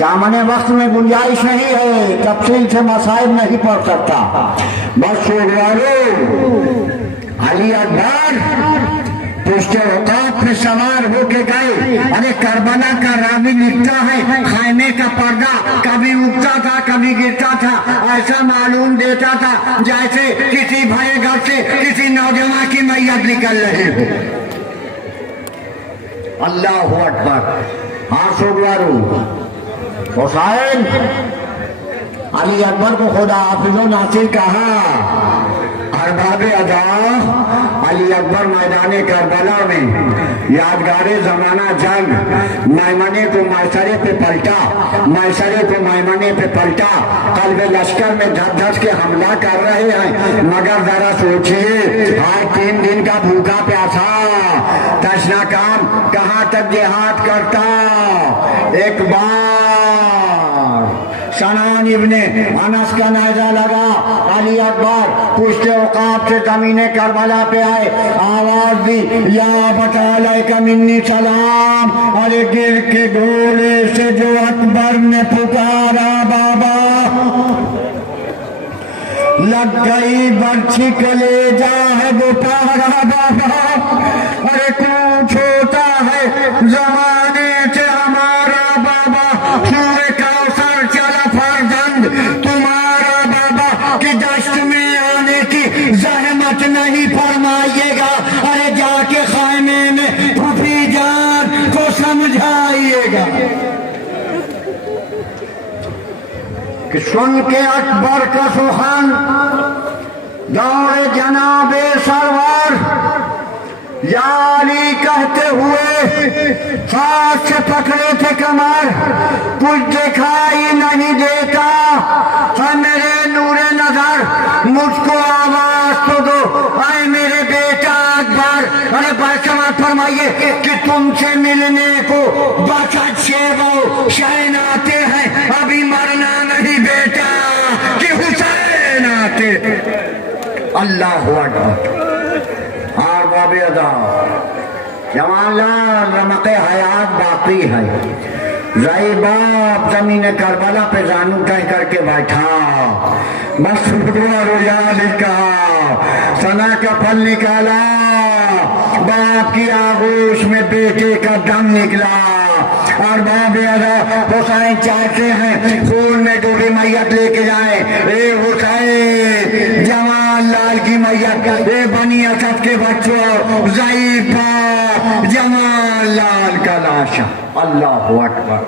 دامن وقت میں گنجائش نہیں ہے، تفصیل سے مسائل نہیں پڑھ سکتا۔ بس سوگوارو علی اکبر پشت اوقات میں سوار ہو کے گئے۔ ارے کربلا کا راوی لکھتا ہے خیمے کا پردہ کبھی اگتا تھا کبھی گرتا تھا، ایسا معلوم دیتا تھا جیسے کسی بھائی گھر سے کسی نوجوان کی میت نکل رہی ہو۔ اللہ اکبر۔ ہاں سوگوارو حسین علی اکبر کو خدا حافظ و ناصر کہا۔ ارباب ادا علی اکبر میدان کربلا میں یادگار زمانہ جنگ میمنے کو میسرے پہ پلٹا، میسرے کو میمنے پہ پلٹا، قلب لشکر میں دھس دھس کے حملہ کر رہے ہیں، مگر ذرا سوچئے آج 3 دن کا بھوکا پیاسا تشنا کام کہاں تک جہاد کرتا۔ ایک بار سنان ابن انس کا نیزہ لگا، علی اکبر پشت اوقات سے زمین کربلا پہ آئے، آواز دی یا بتا علیک منی سلام، ارے گر کے گھوڑے سے جو اکبر نے پکارا بابا، لگ گئی برچھی کلیجہ ہے وہ پارا بابا، ارے کچھ ہوتا ہے زمانے سے ہمارا بابا، سورہ کوثر چلا فرزند تمہارا بابا، کہ دشت میں آنے کی زحمت نہیں فرمائیے گا، ارے جا کے خیمے میں پھوپھی جان کو سمجھائیے گا۔ کہ سن کے اکبر کا سخن دوڑے جناب سرور یا علی کہتے ہوئے ہاتھ سے پکڑے تھے کمر، کچھ دکھائی نہیں دیتا ہے میرے نور نظر، مجھ کو آواز تو دو اے میرے بیٹا اکبر، ارے بات فرمائیے کہ تم سے ملنے کو بچت شیو شہن آتے ہیں، ابھی مرنا نہیں بیٹا کہ حسین آتے۔ اللہ اکبر۔ ارباب ادا جوان لال رمق حیات باقی ہے، ضعیف باپ زمین کربلا پہ زانو تہ کر کے بیٹھا، بس رویا لکھا، ثنا کا پھل نکالا، باپ کی آغوش میں بیٹے کا دم نکلا، اور باب حسین چاہتے ہیں خون میں ڈوبی میت لے کے جائیں، اے حسین جمال لال کی میت، اے بنی اسد کے بچوں، ضعیف باپ جمال لال کا لاشا۔ اللہ اکبر۔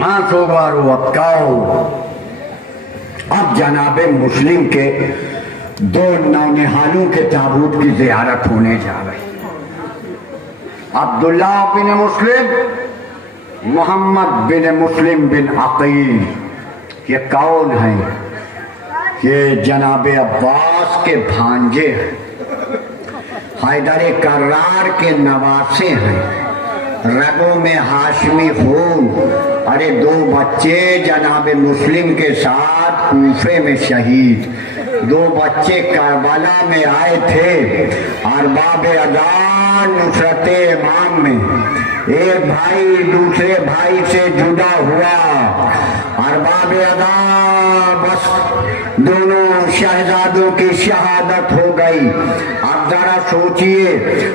ہاں سوگوارو ابکاؤ۔ اب جناب مسلم کے دو نونہالوں کے تابوت کی زیارت ہونے جا رہی۔ عبداللہ بن مسلم، محمد بن مسلم بن عقیل، یہ کون ہیں؟ یہ جناب عباس کے بھانجے ہیں، حیدر کرار کے نواسے ہیں، رگوں میں ہاشمی خون۔ ارے دو بچے جناب مسلم کے ساتھ کوفے میں شہید، دو بچے کربلا میں آئے تھے، ارباب اذان نصرت امام میں، ایک بھائی دوسرے بھائی سے جدا ہوا، ارباب اذان، بس دونوں شہزادوں کی شہادت ہو گئی۔ اب ذرا سوچئے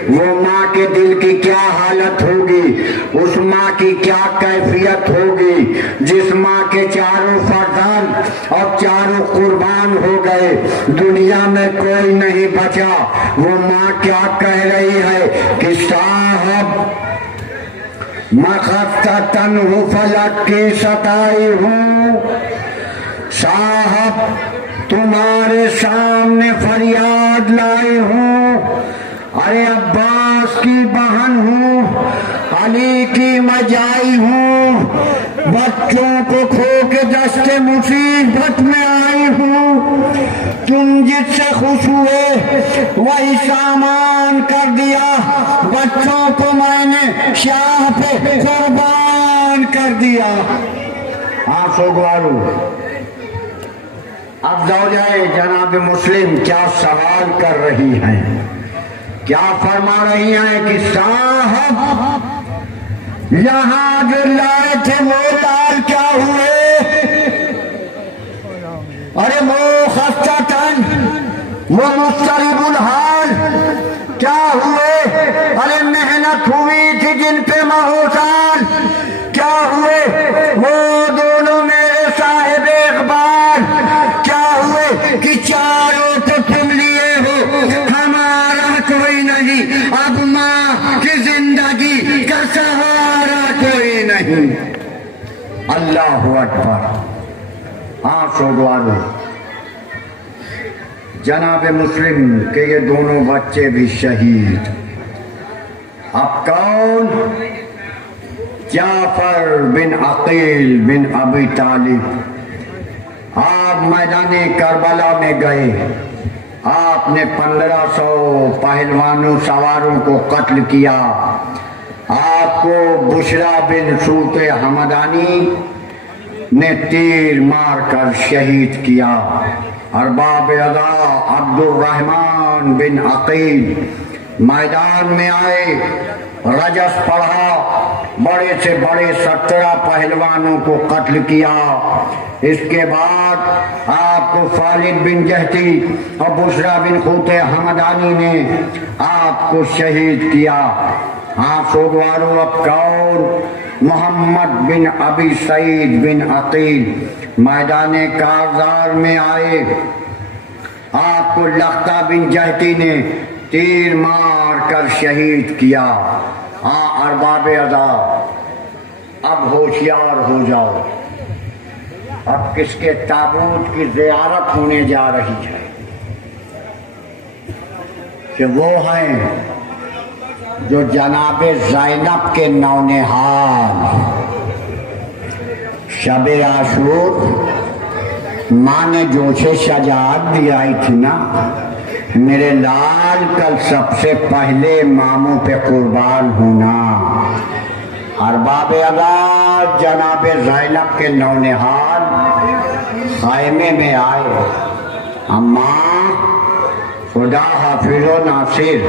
وہ ماں کے دل کی کیا حالت ہوگی، اس ماں کی کیا کیفیت ہوگی جس ماں کے چاروں فرزند اور چاروں قربان ہو گئے، دنیا میں کوئی نہیں بچا۔ وہ ماں کیا کہہ رہی ہے کہ صاحب مخفتاً ہوں فلک کی ستائی ہوں، صاحب تمہارے سامنے فریاد لائی ہوں، ارے عباس کی بہن ہوں، علی کی مجائی ہوں، بچوں کو کھو کے دست مصیبت میں آئی ہوں، تم جس سے خوش ہوئے وہی سامان کر دیا، بچوں کو میں نے شاہ پہ قربان کر دیا۔ ہاں سوگوارو، اب زوجہ جناب مسلم کیا سوال کر رہی ہیں، کیا فرما رہی ہیں کہ صاحب یہاں جو لائے تھے وہ تال کیا ہوئے، ارے وہ خستہ تن، وہ مضطرب الحال کیا ہوئے، ارے محنت ہوئی تھی جن پہ مہوسان کیا ہوئے، وہ دونوں میرے صاحب اقبال کیا ہوئے کہ چاروں تو تم لیے ہو، ہمارا کوئی نہیں، اب ماں کی زندگی کا سہارا کوئی نہیں۔ اللہ اکبر۔ ہاں سوگوارو، جناب مسلم کے یہ دونوں بچے بھی شہید۔ اب کون؟ جعفر بن عقیل بن ابی طالب۔ آپ میدان کربلا میں گئے، آپ نے 1500 پہلوانوں سواروں کو قتل کیا، آپ کو بشرا بن سوت حمدانی نے تیر مار کر شہید کیا۔ ارباب ادا عبد الرحمن بن عقیل میدان میں آئے، رجس پڑھا، بڑے سے بڑے 17 پہلوانوں کو قتل کیا۔ اس کے بعد آپ کو خالد بن جہتی اور بشرا بن خوت حمدانی نے آپ کو شہید کیا۔ ہاں سوگوارو، اب کون؟ محمد بن ابی سعید بن عقیل میدان کارزار میں آئے، آپ کو لختہ بن جہتی نے تیر مار کر شہید کیا۔ ہاں ارباب ادا، اب ہوشیار ہو جاؤ، اب کس کے تابوت کی زیارت ہونے جا رہی ہے کہ وہ ہیں جو جناب زینب کے نونہال۔ شب عاشور ماں نے جوشے شجاعت دی آئی تھی نا، میرے لال کل سب سے پہلے ماموں پہ قربان ہونا۔ ارباب ادا جناب زینب کے نونہال خیمے میں آئے، اماں خدا حافظ و ناصر.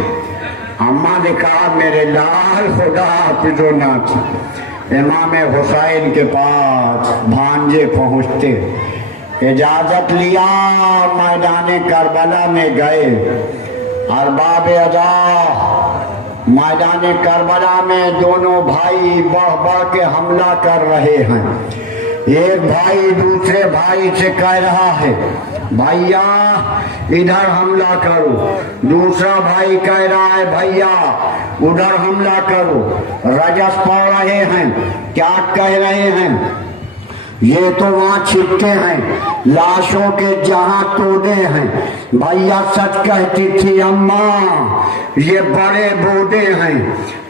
اماں نے کہا میرے لال خدا حافظ و ناصر. امام حسین کے پاس بھانجے پہنچتے، اجازت لیا، میدان کربلا میں گئے. ارباب ادا میدان کربلا میں دونوں بھائی بڑھ بڑھ کے حملہ کر رہے ہیں. ایک بھائی دوسرے بھائی سے کہہ رہا ہے بھیا ادھر حملہ کرو، دوسرا بھائی کہہ رہا ہے بھیا ادھر حملہ کرو. رجس پڑھ رہے ہیں، کیا کہہ رہے ہیں؟ یہ تو وہاں چھپتے ہیں، لاشوں کے جہاں توڑے ہیں. بھیا سچ کہتی تھی اماں یہ بڑے بوڑھے ہیں.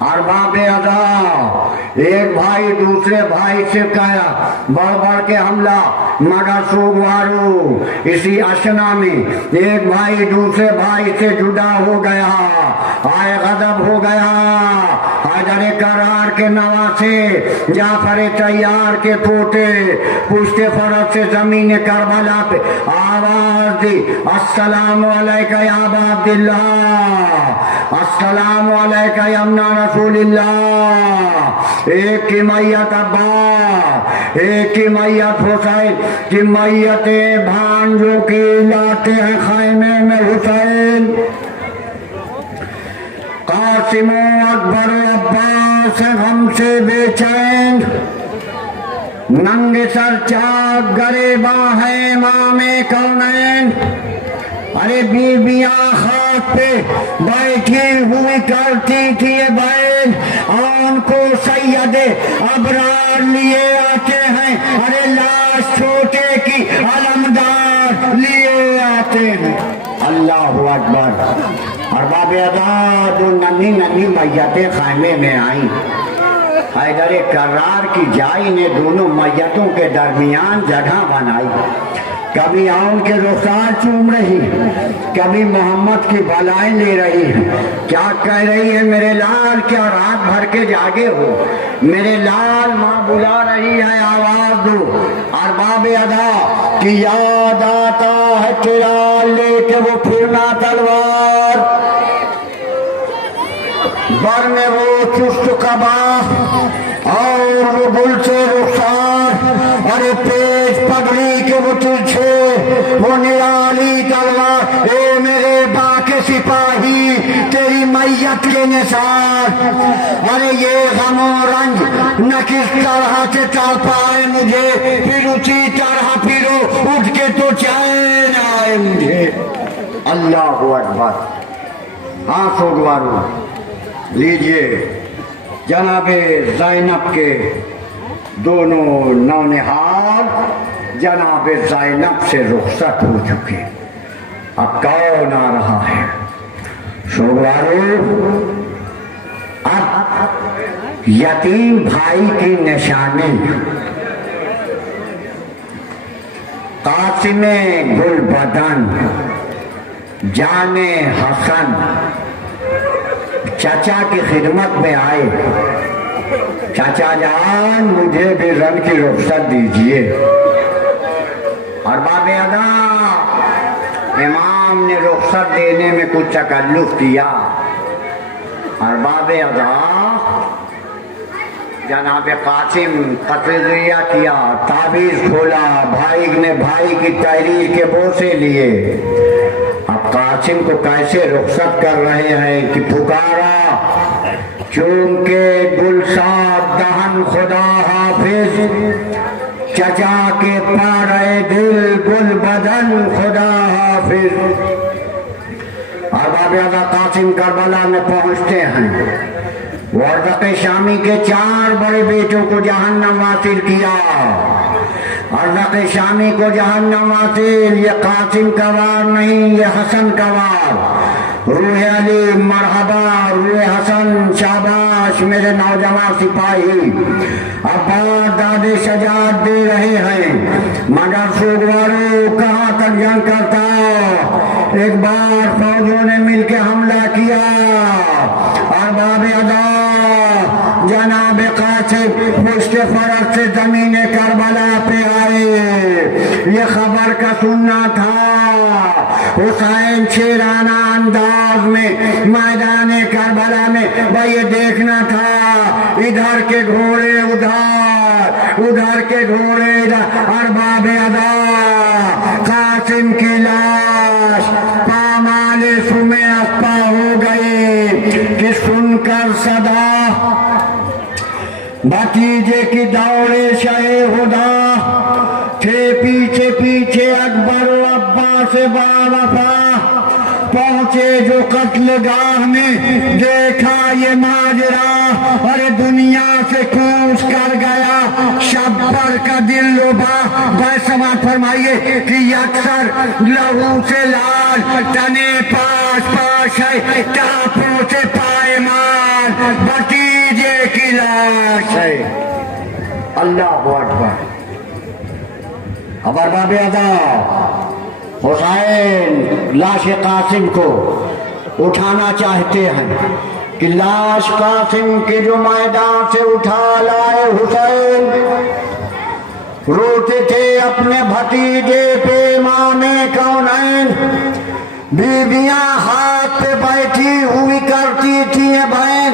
ارباب ادا ایک بھائی دوسرے بھائی سے کہا بڑھ بڑھ کے حملہ، مگر سوگوارو اسی اشنا میں ایک بھائی دوسرے بھائی سے جدا ہو گیا، آئے غضب ہو گیا. حیدر کرار کے نواسے، جعفر طیار کے پوتے، پشت فرس سے زمین کربلا پہ آواز دی السلام علیکہ یا ابا عبداللہ، السلام علیکہ یا ابن رسول اللہ. ایک کی میت عباس، ایک کی میت حسین کی میتیں بھانجوں کی لاتے ہیں خیمے میں حسین. قاسم و اکبر و عباس غم سے بے چین، ننگے سر چاک گریباں ہے امام کونین. ارے بیویاں خاک پہ بیٹھی ہوئی کرتی تھی یہ بیل، ان کو سید ابرار لیے آتے ہیں. ارے لاش چھوٹے کی علمدار لیے آتے ہیں. اللہ اکبر. ارباب ادا جو ننھی ننھی میتیں خیمے میں آئیں، حیدر کرار کی جائی نے دونوں میتوں کے درمیان جگہ بنائی. کبھی آن کے رخسار چوم رہی، کبھی محمد کی بلائیں لے رہی. کیا کہہ رہی ہے میرے لال کیا رات بھر کے جاگے ہو؟ میرے لال ماں بلا رہی ہے آواز دو. ارباب ادا کی یاد آتا ہے تیرا لے کے وہ پھرنا تلوار، بر میں وہ چست کباہ اور وہ گل سے رخسار. ارے پیش پگڑی کے وہ ترچھے وہ نرالی تلوار. اے میرے باقی سپاہی تیری میت کے نثار. ارے یہ غم و رنج نہ کس طرح سے ٹال پائے مجھے، پھر اسی طرح پھرو اٹھ کے تو چین آئے مجھے. اللہ اکبر. ہاں سوگوارو لیجئے جناب زینب کے دونوں نونہال جناب زینب سے رخصت ہو چکے. اب کون آ رہا ہے؟ سوگوارو اب یتیم بھائی کی نشانی قاسم گل بدن جان حسن چچا کی خدمت میں آئے. چچا جان مجھے بھی رن کی رخصت دیجئے. ارباب ادا امام نے رخصت دینے میں کچھ تکلف کیا. ارباب ادا جناب قاسم قطریہ کیا، تعویذ کھولا، بھائی نے بھائی کی تحریر کے بوسے لیے. اب قاسم کو کیسے رخصت کر رہے ہیں کہ پکارا چونکہ گلشاد دہن خدا حافظ، چچا کے پارے دل گل بدن خدا حافظ. ارباب ادا قاسم کربلا میں پہنچتے ہیں. ورزق شامی کے 4 بڑے بیٹوں کو جہنم واصل کیا. ارزق شامی کو جہنم واصل. یہ قاسم کا وار نہیں، یہ حسن کا وار. روح علی مرحبا، روح حسن شاباش میرے نوجوان سپاہی. عباس دادے شجاعت دے رہے ہیں، مگر سوگوارو کہاں تک جنگ کرتا. ایک بار فوجوں نے مل کے حملہ کیا. ارباب ادا جناب قاسم پشت فرس سے زمین کربلا پہ آئے. یہ خبر کا سننا تھا حسین شیرانہ انداز میں میدان کربلا میں بھائی یہ دیکھنا تھا ادھر کے گھوڑے ادھر کے گھوڑے ادھر، ارباب ادا قاسم کی لاش پامال سمے اسپا ہو گئی کہ سن کر صدا بھتیجے کی دوڑے شہ خدا تھے پیچھے پیچھے اکبر و عباس باوفا پہنچے جو قتل گاہ میں دیکھا یہ ماجرا اور دنیا سے کوچ کر گیا شبر کا دل لبا بھائی سماعت فرمائیے کہ اکثر لہو سے لال تنے پاش ہے ٹاپوں سے پائمال بھتیجے کی لاش ہے۔ اللہ اکبر۔ اب ارباب ادا حسین لاش قاسم کو اٹھانا چاہتے ہیں کہ لاش قاسم کے جو میدان سے اٹھا لائے حسین روتے تھے اپنے بھتیجے پہ امام کونین، بیویاں ہاتھ پہ بیٹھی ہوئی کرتی تھی بہن،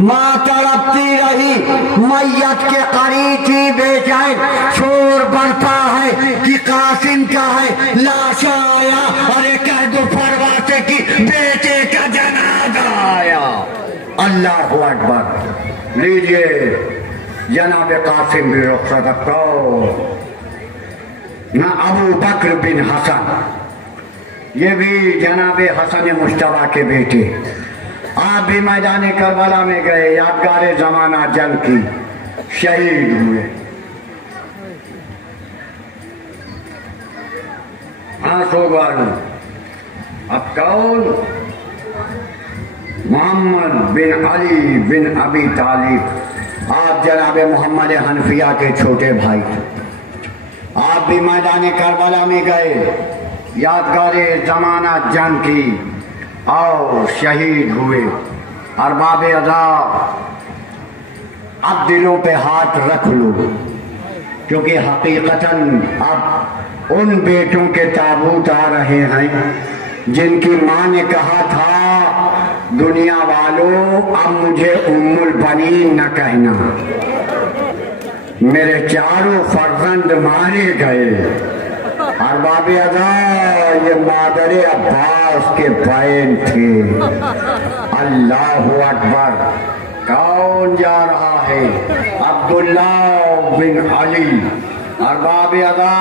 ماں تڑپتی رہی میت کے قریب تھی بے چین، شور برپا ہے کہ قاسم کا ہے لاش آیا، ارے کہہ دو پروا سے کہ بیٹے کا جنازہ آیا۔ اللہ اکبر۔ لیجئے جناب قاسم بھی رخصت کرو، نہ ابو بکر بن حسن، یہ بھی جناب حسن مجتبیٰ کے بیٹے، آپ بھی میدان کربلا میں گئے، یادگار زمانہ جنگ کی شہید ہوئے۔ آنسو گارو اب کون؟ محمد بن علی بن ابی طالب، آپ جناب محمد حنفیہ کے چھوٹے بھائی، آپ بھی میدان کربلا میں گئے، یادگار زمانہ جنگ کی اور شہید ہوئے۔ ارباب ادا اب دلوں پہ ہاتھ رکھ لو، کیونکہ حقیقتاً اب ان بیٹوں کے تابوت آ رہے ہیں جن کی ماں نے کہا تھا دنیا والوں اب مجھے ام البنین نہ کہنا، میرے چاروں فرزند مارے گئے۔ ارباب ادا یہ مادر عباس کے بہن تھے۔ اللہ اکبر۔ کون جا رہا ہے؟ عبداللہ بن علی۔ ارباب ادا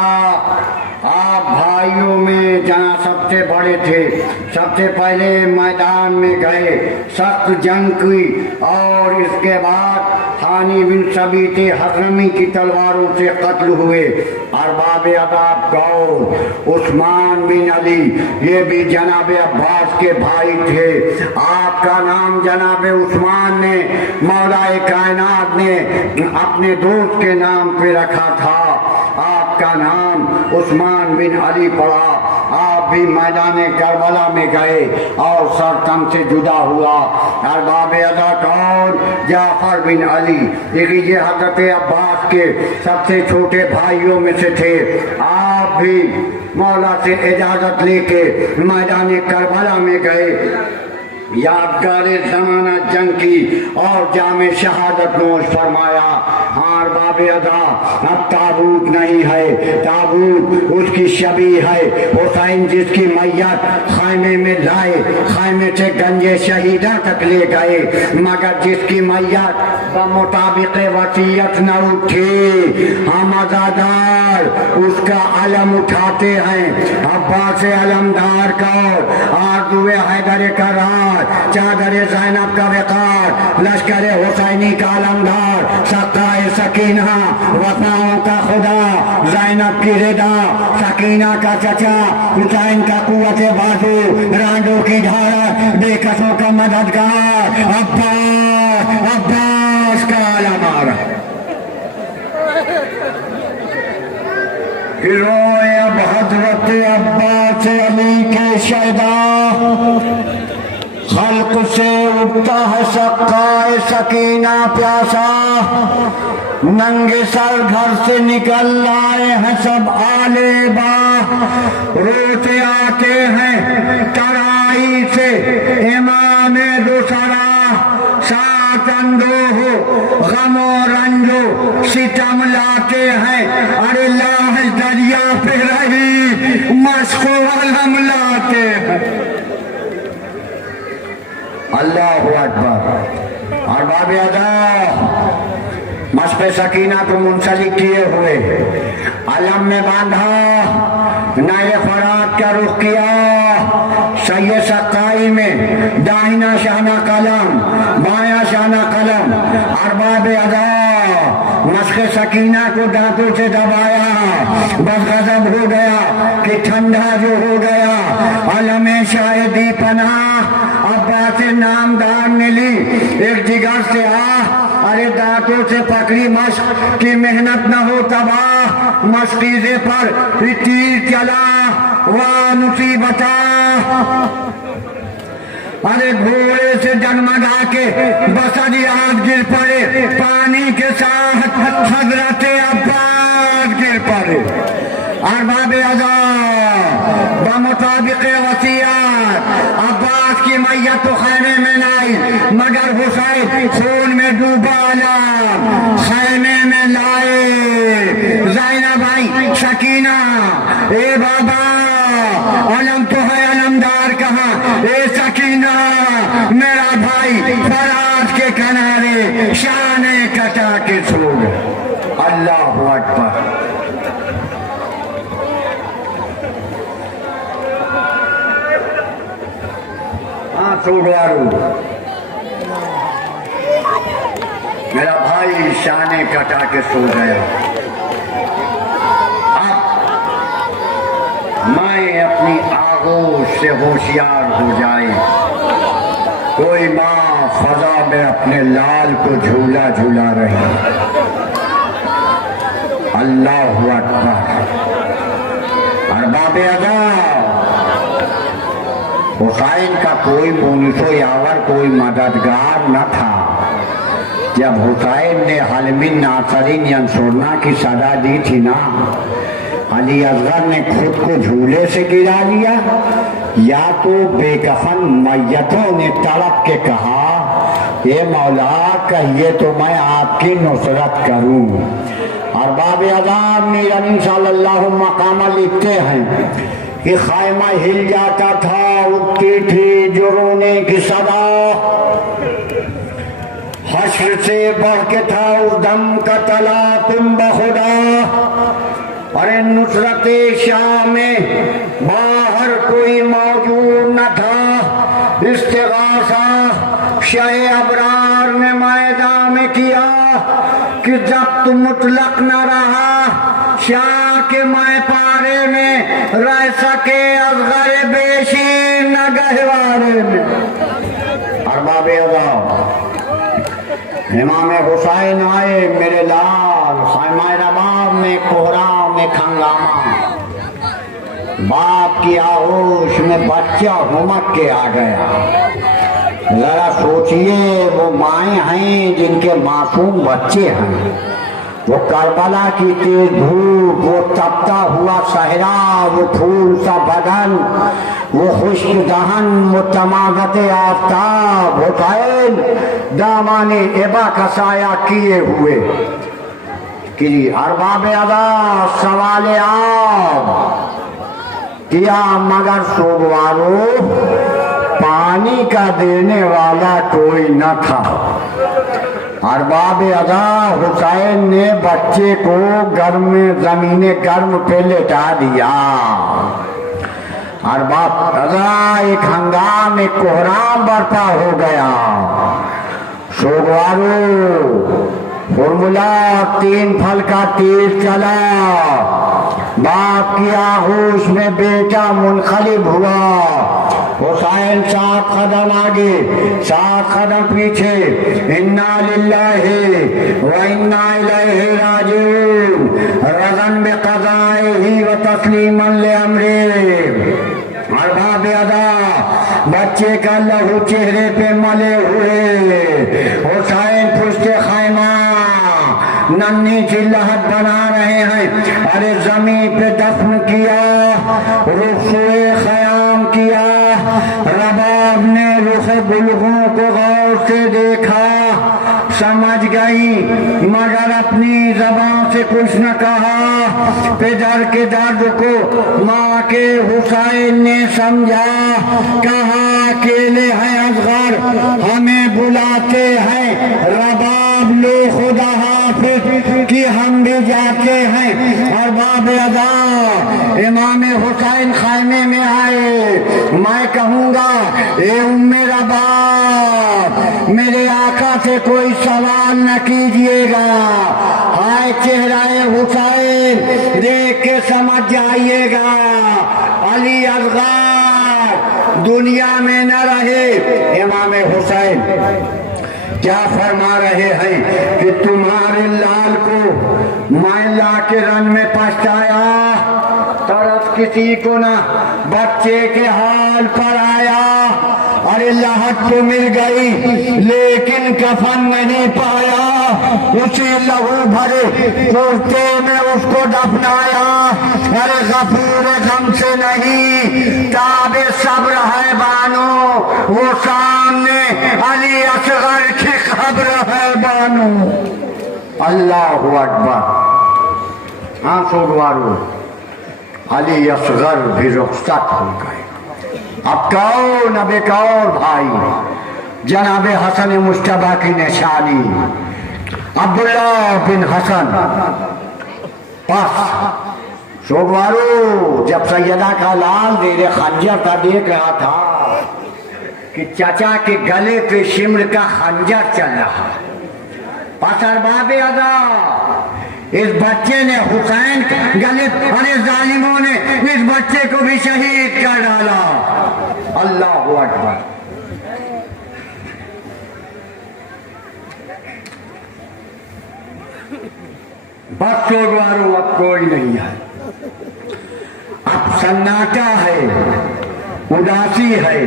آپ بھائیوں میں جہاں سب سے بڑے تھے، سب سے پہلے میدان میں گئے، سخت جنگ کی، اور اس کے بعد حانی بن ثابت حضرمی کی تلواروں سے قتل ہوئے۔ ارباب ادب گور عثمان بن علی، یہ بھی جناب عباس کے بھائی تھے۔ آپ کا نام جناب عثمان نے مولا کائنات نے اپنے دوست کے نام پہ رکھا تھا، آپ کا نام عثمان بن علی پڑا۔ آپ بھی میدان کربلا میں گئے اور سر تن سے جدا ہوا۔ ارباب ادا کون؟ جعفر بن علی، یہ حضرت عباس کے سب سے چھوٹے بھائیوں میں سے تھے۔ آپ بھی مولا سے اجازت لے کے میدان کربلا میں گئے، یادگار زمانہ جنگ کی اور جام شہادت نوش فرمایا۔ ہاں ارباب ادا، اب تابوت نہیں ہے، تابوت اس کی شبیہ ہے۔ حسین جس کی میت خیمے میں لائے، خیمے سے گنج شہیدہ تک لے گئے، مگر جس کی میت بمطابق وصیت نہ اٹھی، ہم عزادار اس کا علم اٹھاتے ہیں۔ عباس علمدار کا آرزو حیدر کرار، چادر زینب کا وقار، لشکر حسینی کا علمدار، سقائے سکینہ وفاؤں کا خدا، زینب کی رضا، سکینہ کا چچا، حسین کا قوت بازو، رانڈوں کی دھارا، بے کسوں کا مددگار، عباس کا علمدار۔ ہیروئے اب حضرت عباس علی کے شہدا خلق سے اٹھتا ہے سقائے سکینہ پیاسا، ننگے سر گھر سے نکل آئے ہیں سب آلے با، روتے آتے ہیں ترائی سے امام دوسرا، ساتھ اندوہ غم و رنجو ستم لاتے ہیں، ارے لاہ دریا پہ رہی مشق و علم لاتے ہیں۔ اللہ اکبر۔ ارباب ادا مشق سکینہ کو منسلک کیے ہوئے علم میں باندھا، نئے فرات کا رخ کیا، سید سقائی میں داہنا شانہ قلم بایاں شانہ قلم، ارباب ادا مشق سکینہ کو دانتوں سے دبایا، بس غضب ہو گیا کہ ٹھنڈا جو ہو گیا، علم شاہدی پناہ عباس نامدار نے لی، ایک جگر سے ارے دانتوں سے پکڑی مشق کی محنت نہ ہو تباہ، مشقیزے پر تیر چلا واہ مصیبتہ، ارے گھوڑے سے ڈگمگا کے بصریات گر پڑے، پانی کے ساتھ حضرت عباس گر پڑے۔ ارباب ادا بمطابق وصیت عباس کی میت تو خیمے میں لائی، مگر حسین خون میں ڈوبا علم خیمے میں لائے۔ زینب بھائی سکینہ اے بابا علم تو ہے علمدار کہاں، اے سکینہ میرا بھائی فرات کے کنارے شانے کٹا کے سو گئے۔ اللہ اکبر۔ سوگوارو میرا بھائی شانے کٹا کے سو گیا۔ اب میں اپنی آغوش سے ہوشیار ہو جائے، کوئی ماں فضا میں اپنے لال کو جھولا جھولا رہی۔ اللہ اکبر۔ ارباب ادا حسین کا کوئی مونس و یاور کوئی مددگار نہ تھا۔ جب حسین نے حلم ناصرین ینصرنا کی صدا دی تھی نا، علی اصغر نے خود کو جھولے سے گرا لیا، یا تو بے کفن میتوں نے تڑپ کے کہا اے مولا کہیے تو میں آپ کی نصرت کروں۔ ارباب اعظم میر امین صلی اللہ مقامہ لکھتے ہیں کہ خیمہ ہل جاتا تھا، اٹھتی تھی جو رونے کی صدا، حشر سے بڑھ کے تھا اس دم کا تلا تم بخدا، اور نصرت شاہ میں باہر کوئی موجود نہ تھا، استغاثہ شاہ ابرار نے میدان میں کیا کہ ضبط مطلق نہ رہا، شاہ کے مائے پارے میں رہ سکے اصغر بیشیر نہ گہوارے میں۔ ارباب اعظم امام حسین آئے میرے لال، خیمہ رباب میں کوہرام میں ہنگامہ، باپ کی آغوش میں بچہ ہمک کے آ گیا۔ ذرا سوچئے وہ مائیں ہیں جن کے معصوم بچے ہیں، وہ کربلا کی تیز دھوپ، وہ تپتا ہوا صحرا، وہ پھول سا بدن، وہ خشک دہن، متمازت آفتاب، حسین دامان ابا کا سایہ کیے ہوئے۔ کہ ارباب ادا سوال آب کیا مگر سوگوارو پانی کا دینے والا کوئی نہ تھا۔ ارباب ادا حسین نے بچے کو گرم زمین گرم پہ لٹا دیا۔ ارباب ادا ایک ہنگام ایک کوہرام برپا ہو گیا۔ سوگوارو فرمولا 3 پھل کا تیر چلا، باپ کی آغوش میں بیٹا منقلب ہوا، حسین 7 قدم آگے 7 قدم پیچھے، انا للہ و انا الیہ راجعون، رضا بقضائہ و تسلیما لامرہ۔ ارباب ادا بچے کا لہو چہرے پہ ملے ہوئے، حسین پشت خیمہ ننھی سی لہت بنا رہے ہیں۔ ارے زمین پہ دفن کیا، رخصوئے خیام کیا، رباب نے رخ گلگوں کو غور سے دیکھا، سمجھ گئی مگر اپنی زبان سے کچھ نہ کہا۔ پدر کے درد کو ماں کے حسین نے سمجھا، کہا اکیلے ہیں اصغر، ہمیں بلاتے ہیں رباب لو خدا حافظ کہ ہم بھی جاتے ہیں۔ اور باب ادا امام حسین خیمے میں آئے، میں کہوں گا اے ام رباب میرے آقا سے کوئی سوال نہ کیجیے گا، ہائے چہرہ حسین دیکھ کے سمجھ جائیے گا علی اصغر دنیا میں نہ رہے۔ امام حسین کیا فرما رہے ہیں کہ تمہارے لال کو میں لا کے رن میں پہنچایا، طرف کسی کو نہ بچے کے حال پر آیا۔ ارے لہت تو مل گئی لیکن کفن نہیں پایا، اسی لہو بھرے کرتے میں اس کو دفنایا۔ ارے غفور غم سے نہیں تاب صبر ہے بانو، وہ سامنے علی اصغر کی خبر ہے بانو۔ اللہ اکبر۔ ہاں سوگوارو، علی اصغر بھی رخصت ہو گئے۔ اب کون اب ایک اور بھائی جناب حسن مجتبیٰ کی نشانی عبداللہ بن حسن پس سوگوارو جب سیدہ کا لال زیر خنجر کا دیکھ رہا تھا کہ چچا کے گلے پہ شمر کا خنجر چل رہا، پس ارباب ادا اس بچے نے حسین گلے، ارے ظالموں نے اس بچے کو بھی شہید کر ڈالا۔ اللہ اکبر۔ بس سوگوارو اب کوئی نہیں ہے، اب سناٹا ہے، اداسی ہے،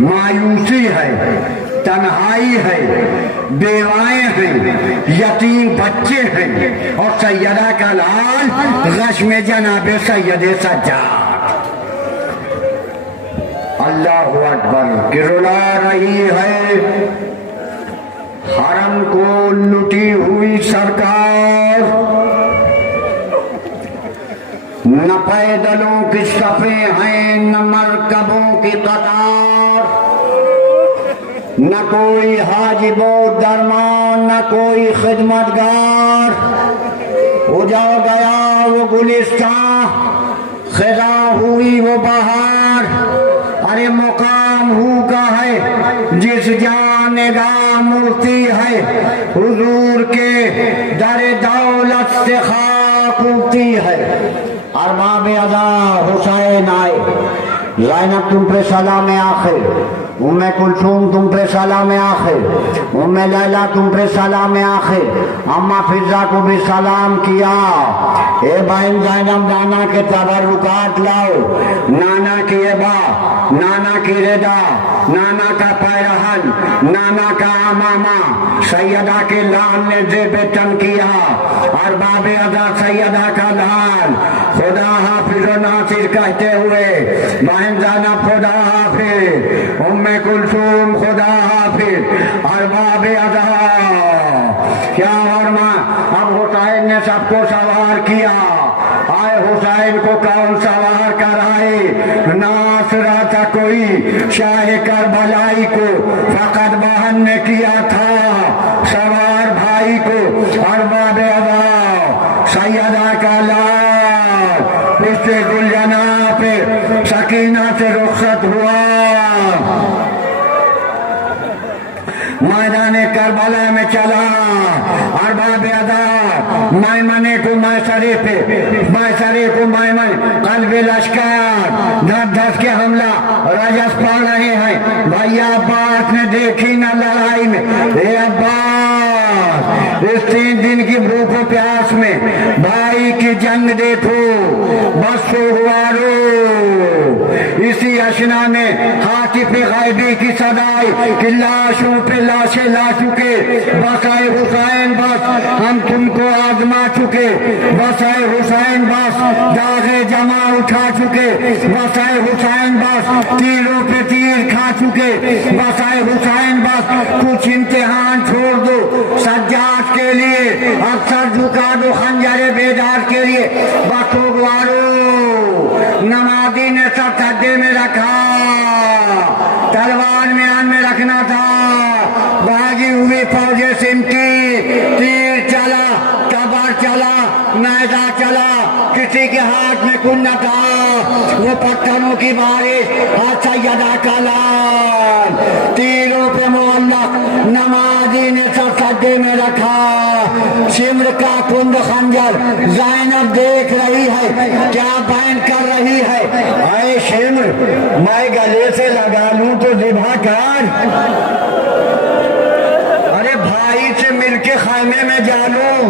مایوسی ہے، تنہائی ہے، بیوائیں ہیں، یتیم بچے ہیں، اور سیدہ کا لال غش میں جناب سید سجاد۔ اللہ اکبر کہ رلا رہی ہے حرم کو لٹی ہوئی سرکار، نہ پیدلوں کی صفیں ہیں نہ مرکبوں کی قطار، نہ کوئی حاجب و درمان نہ کوئی خدمتگار، اجڑ گیا وہ گلستان خزاں ہوئی وہ بہار، ارے مقام ہو کا ہے جس جان نگاہ مورتی ہے، حضور کے در دولت سے خاک اٹھتی ہے۔ ارباب ادا حسین آئے، زینب تم پہ سلام آخر، ام کلثوم تم پہ سلام آخر، ام لیلا تم پہ سلام آخر، اما فضا کو بھی سلام کیا۔ اے بہن زینب نانا کے تبرکات لاؤ، نانا کی ابا، نانا کی ردا، نانا کا پیرہن، نانا کا امامہ، سیدہ کے لال نے زیب تن کیا۔ ارباب ادا سیدہ کا لال خدا حافظ و ناصر کہتے ہوئے، بہن زینب خدا حافظ، ام کلثوم خدا حافظ، ارباب ادا کیا ورما۔ اب حسین نے سب کو سوار کیا، آئے حسین کو کون سوار کرائے، ناص رہا تھا کوئی شاہ کربلائی کو، فقط بہن نے کیا تھا سوار بھائی کو۔ ارباب ادا سیدہ کا لال پشت گلجناح پہ سکینہ سے رخصت ہوا، میدان کربلا میں چلا۔ ارباب ادا میمنے کو میسرے پہ، میسرے کو میمن، قلب لشکر دھس دھس کے حملہ رجس پڑ رہے ہیں۔ بھائی عباس نے دیکھی نہ لڑائی میں، اے عباس اس 3 دن کی بھوک و پیاس میں بھائی کی جنگ دیکھو، بس سوگوارو اسی اشنا میں حاطف غیبی کی صدائی کہ لاشوں پہ لاشیں لا چکے، بس اے حسین بس ہم تم کو آزما چکے، بس اے حسین بس داغ جمع اٹھا چکے، بس اے حسین بس تیروں پہ تیر کھا چکے، بس اے حسین بس کچھ امتحان چھوڑ دو سجاد کے لیے، اب سر جھکا دو خنجر بیدار کے لیے، بس وارو نمازی نے سر سجدے میں رکھا، تلوار میان میں رکھنا تھا، بھاگی ہوئی فوجیں سمٹی، تیر چلا، تبر چلا، نیزہ چلا، کسی کے ہاتھ میں کن نہ تھا، وہ پتھروں کی بارش، ہاتھ سیدہ کا لال، تیروں پہ معلق، نمازی نے سر سجدے میں رکھا، شمر کا کند خنجر، زینب دیکھ رہی ہے کیا بین کر رہی ہے، اے شمر میں گلے سے لگا لوں تو ذبح کر، ارے بھائی سے مل کے خیمے میں جا لوں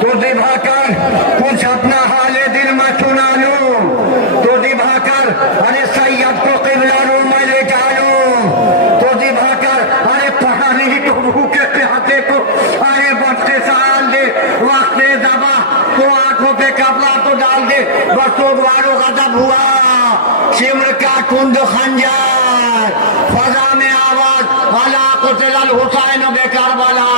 تو ذبح کر، کچھ اپنا حال دل میں سنا لوں تو ذبح کر، ارے سید کو قبلہ رو میں لے جا لوں تو ذبح کر، ارے پہاڑی تو بھوکے پیاسے کو ارے بس سال دے، وقت ذبح تو آنکھوں پہ کپڑا تو ڈال دے، بس وارو غضب ہوا، شمر کا کند خنجر، فضا میں آواز، الا قتل الحسین بکربلا،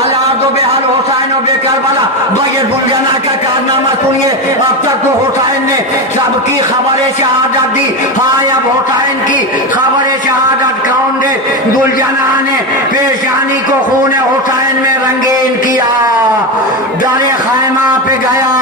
الا تو بے الحسین بکربلا، بغیر بلجنا کا کارنامہ سنیے، اب تک تو حسین نے سب کی خبر شہادت دی، ہاں اب حسین کی خبر شہادت کون دے، دلجنا نے پیشانی کو خون حسین میں رنگین کیا، در خیمہ پہ گیا،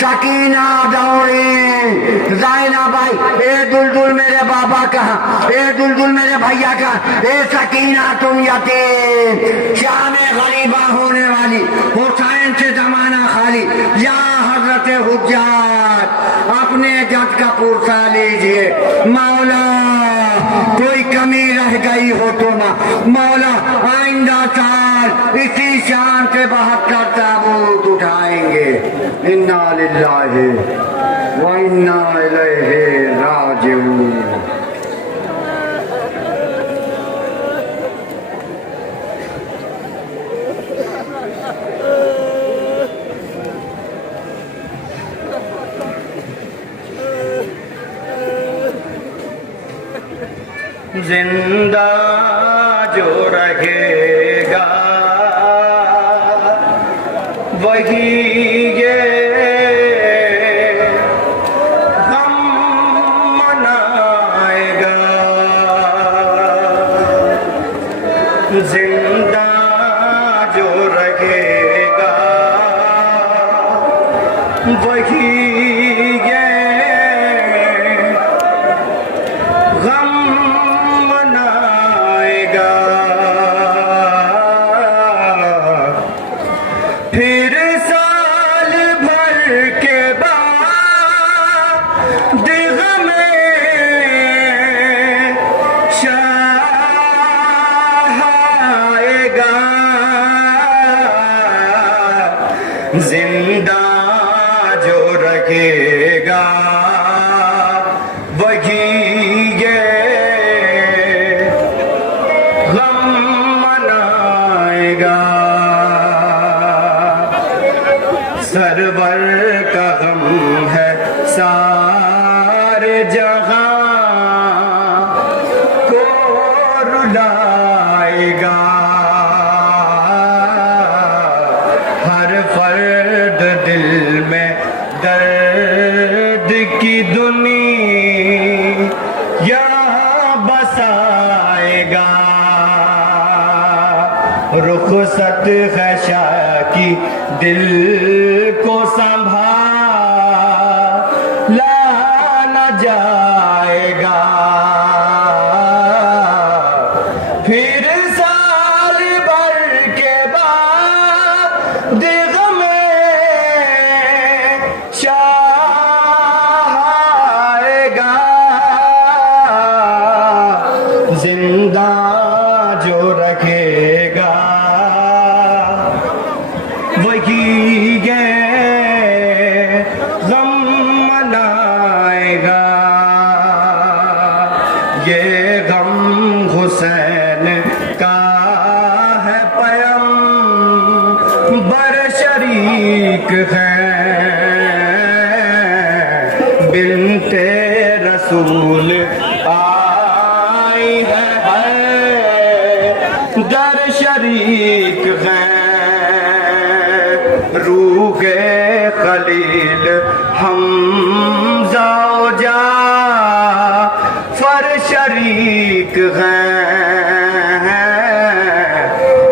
سکینہ دوڑی، زینب بھائی اے دلدل میرے بابا کہاں، اے دلدل میرے بھیا کہاں، اے سکینہ تم یتیم، شام غریبہ ہونے والی، حسین سے زمانہ خالی، یا حضرت حجاج اپنے جد کا پرسا لیجئے، مولا کوئی کمی رہ گئی ہو تو نہ، مولا آئندہ سال اسی شان سے 72 تابوت اٹھائیں گے، انا للہ و انا الیہ راجعون۔ زندہ جو رہے گا وہی یہ غم منائے گا، زندہ جو رہے گا وہی زندہ جو رکھے گا وہی یہ غم منائے گا، سرور کا غم ہے سارے جہاں کو رلائے گا، فرد دل میں درد کی دنیا بسائے گا، رخصت خشا کی دل کو سنبھالا نہ جائے گا، پھر سال بھر کے بعد زندہ جو رکھے گا وہی یہ غم منائے بنت رسول آئی ہے در شریک ہیں روح خلیل حمزہ و جعفر شریک ہیں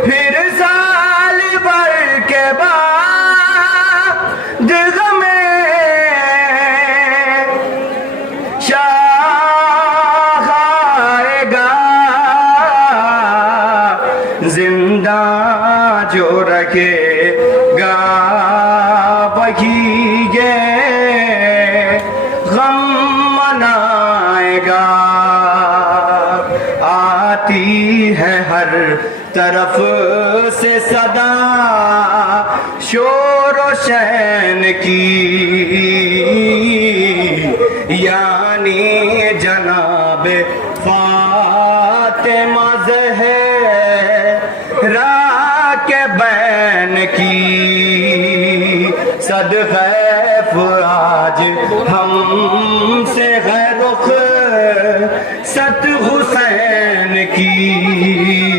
پھر سال بھر کے بعد غم شاہ آئے گا زندہ جو رکھے گا وہی یہ غم منائے گا آتی ہے ہر طرف سے صدا شور و شین کی یعنی جناب فاطمہ زہرا کے بین کی صدقہ آج ہم سے ہے رخ ست حسین کی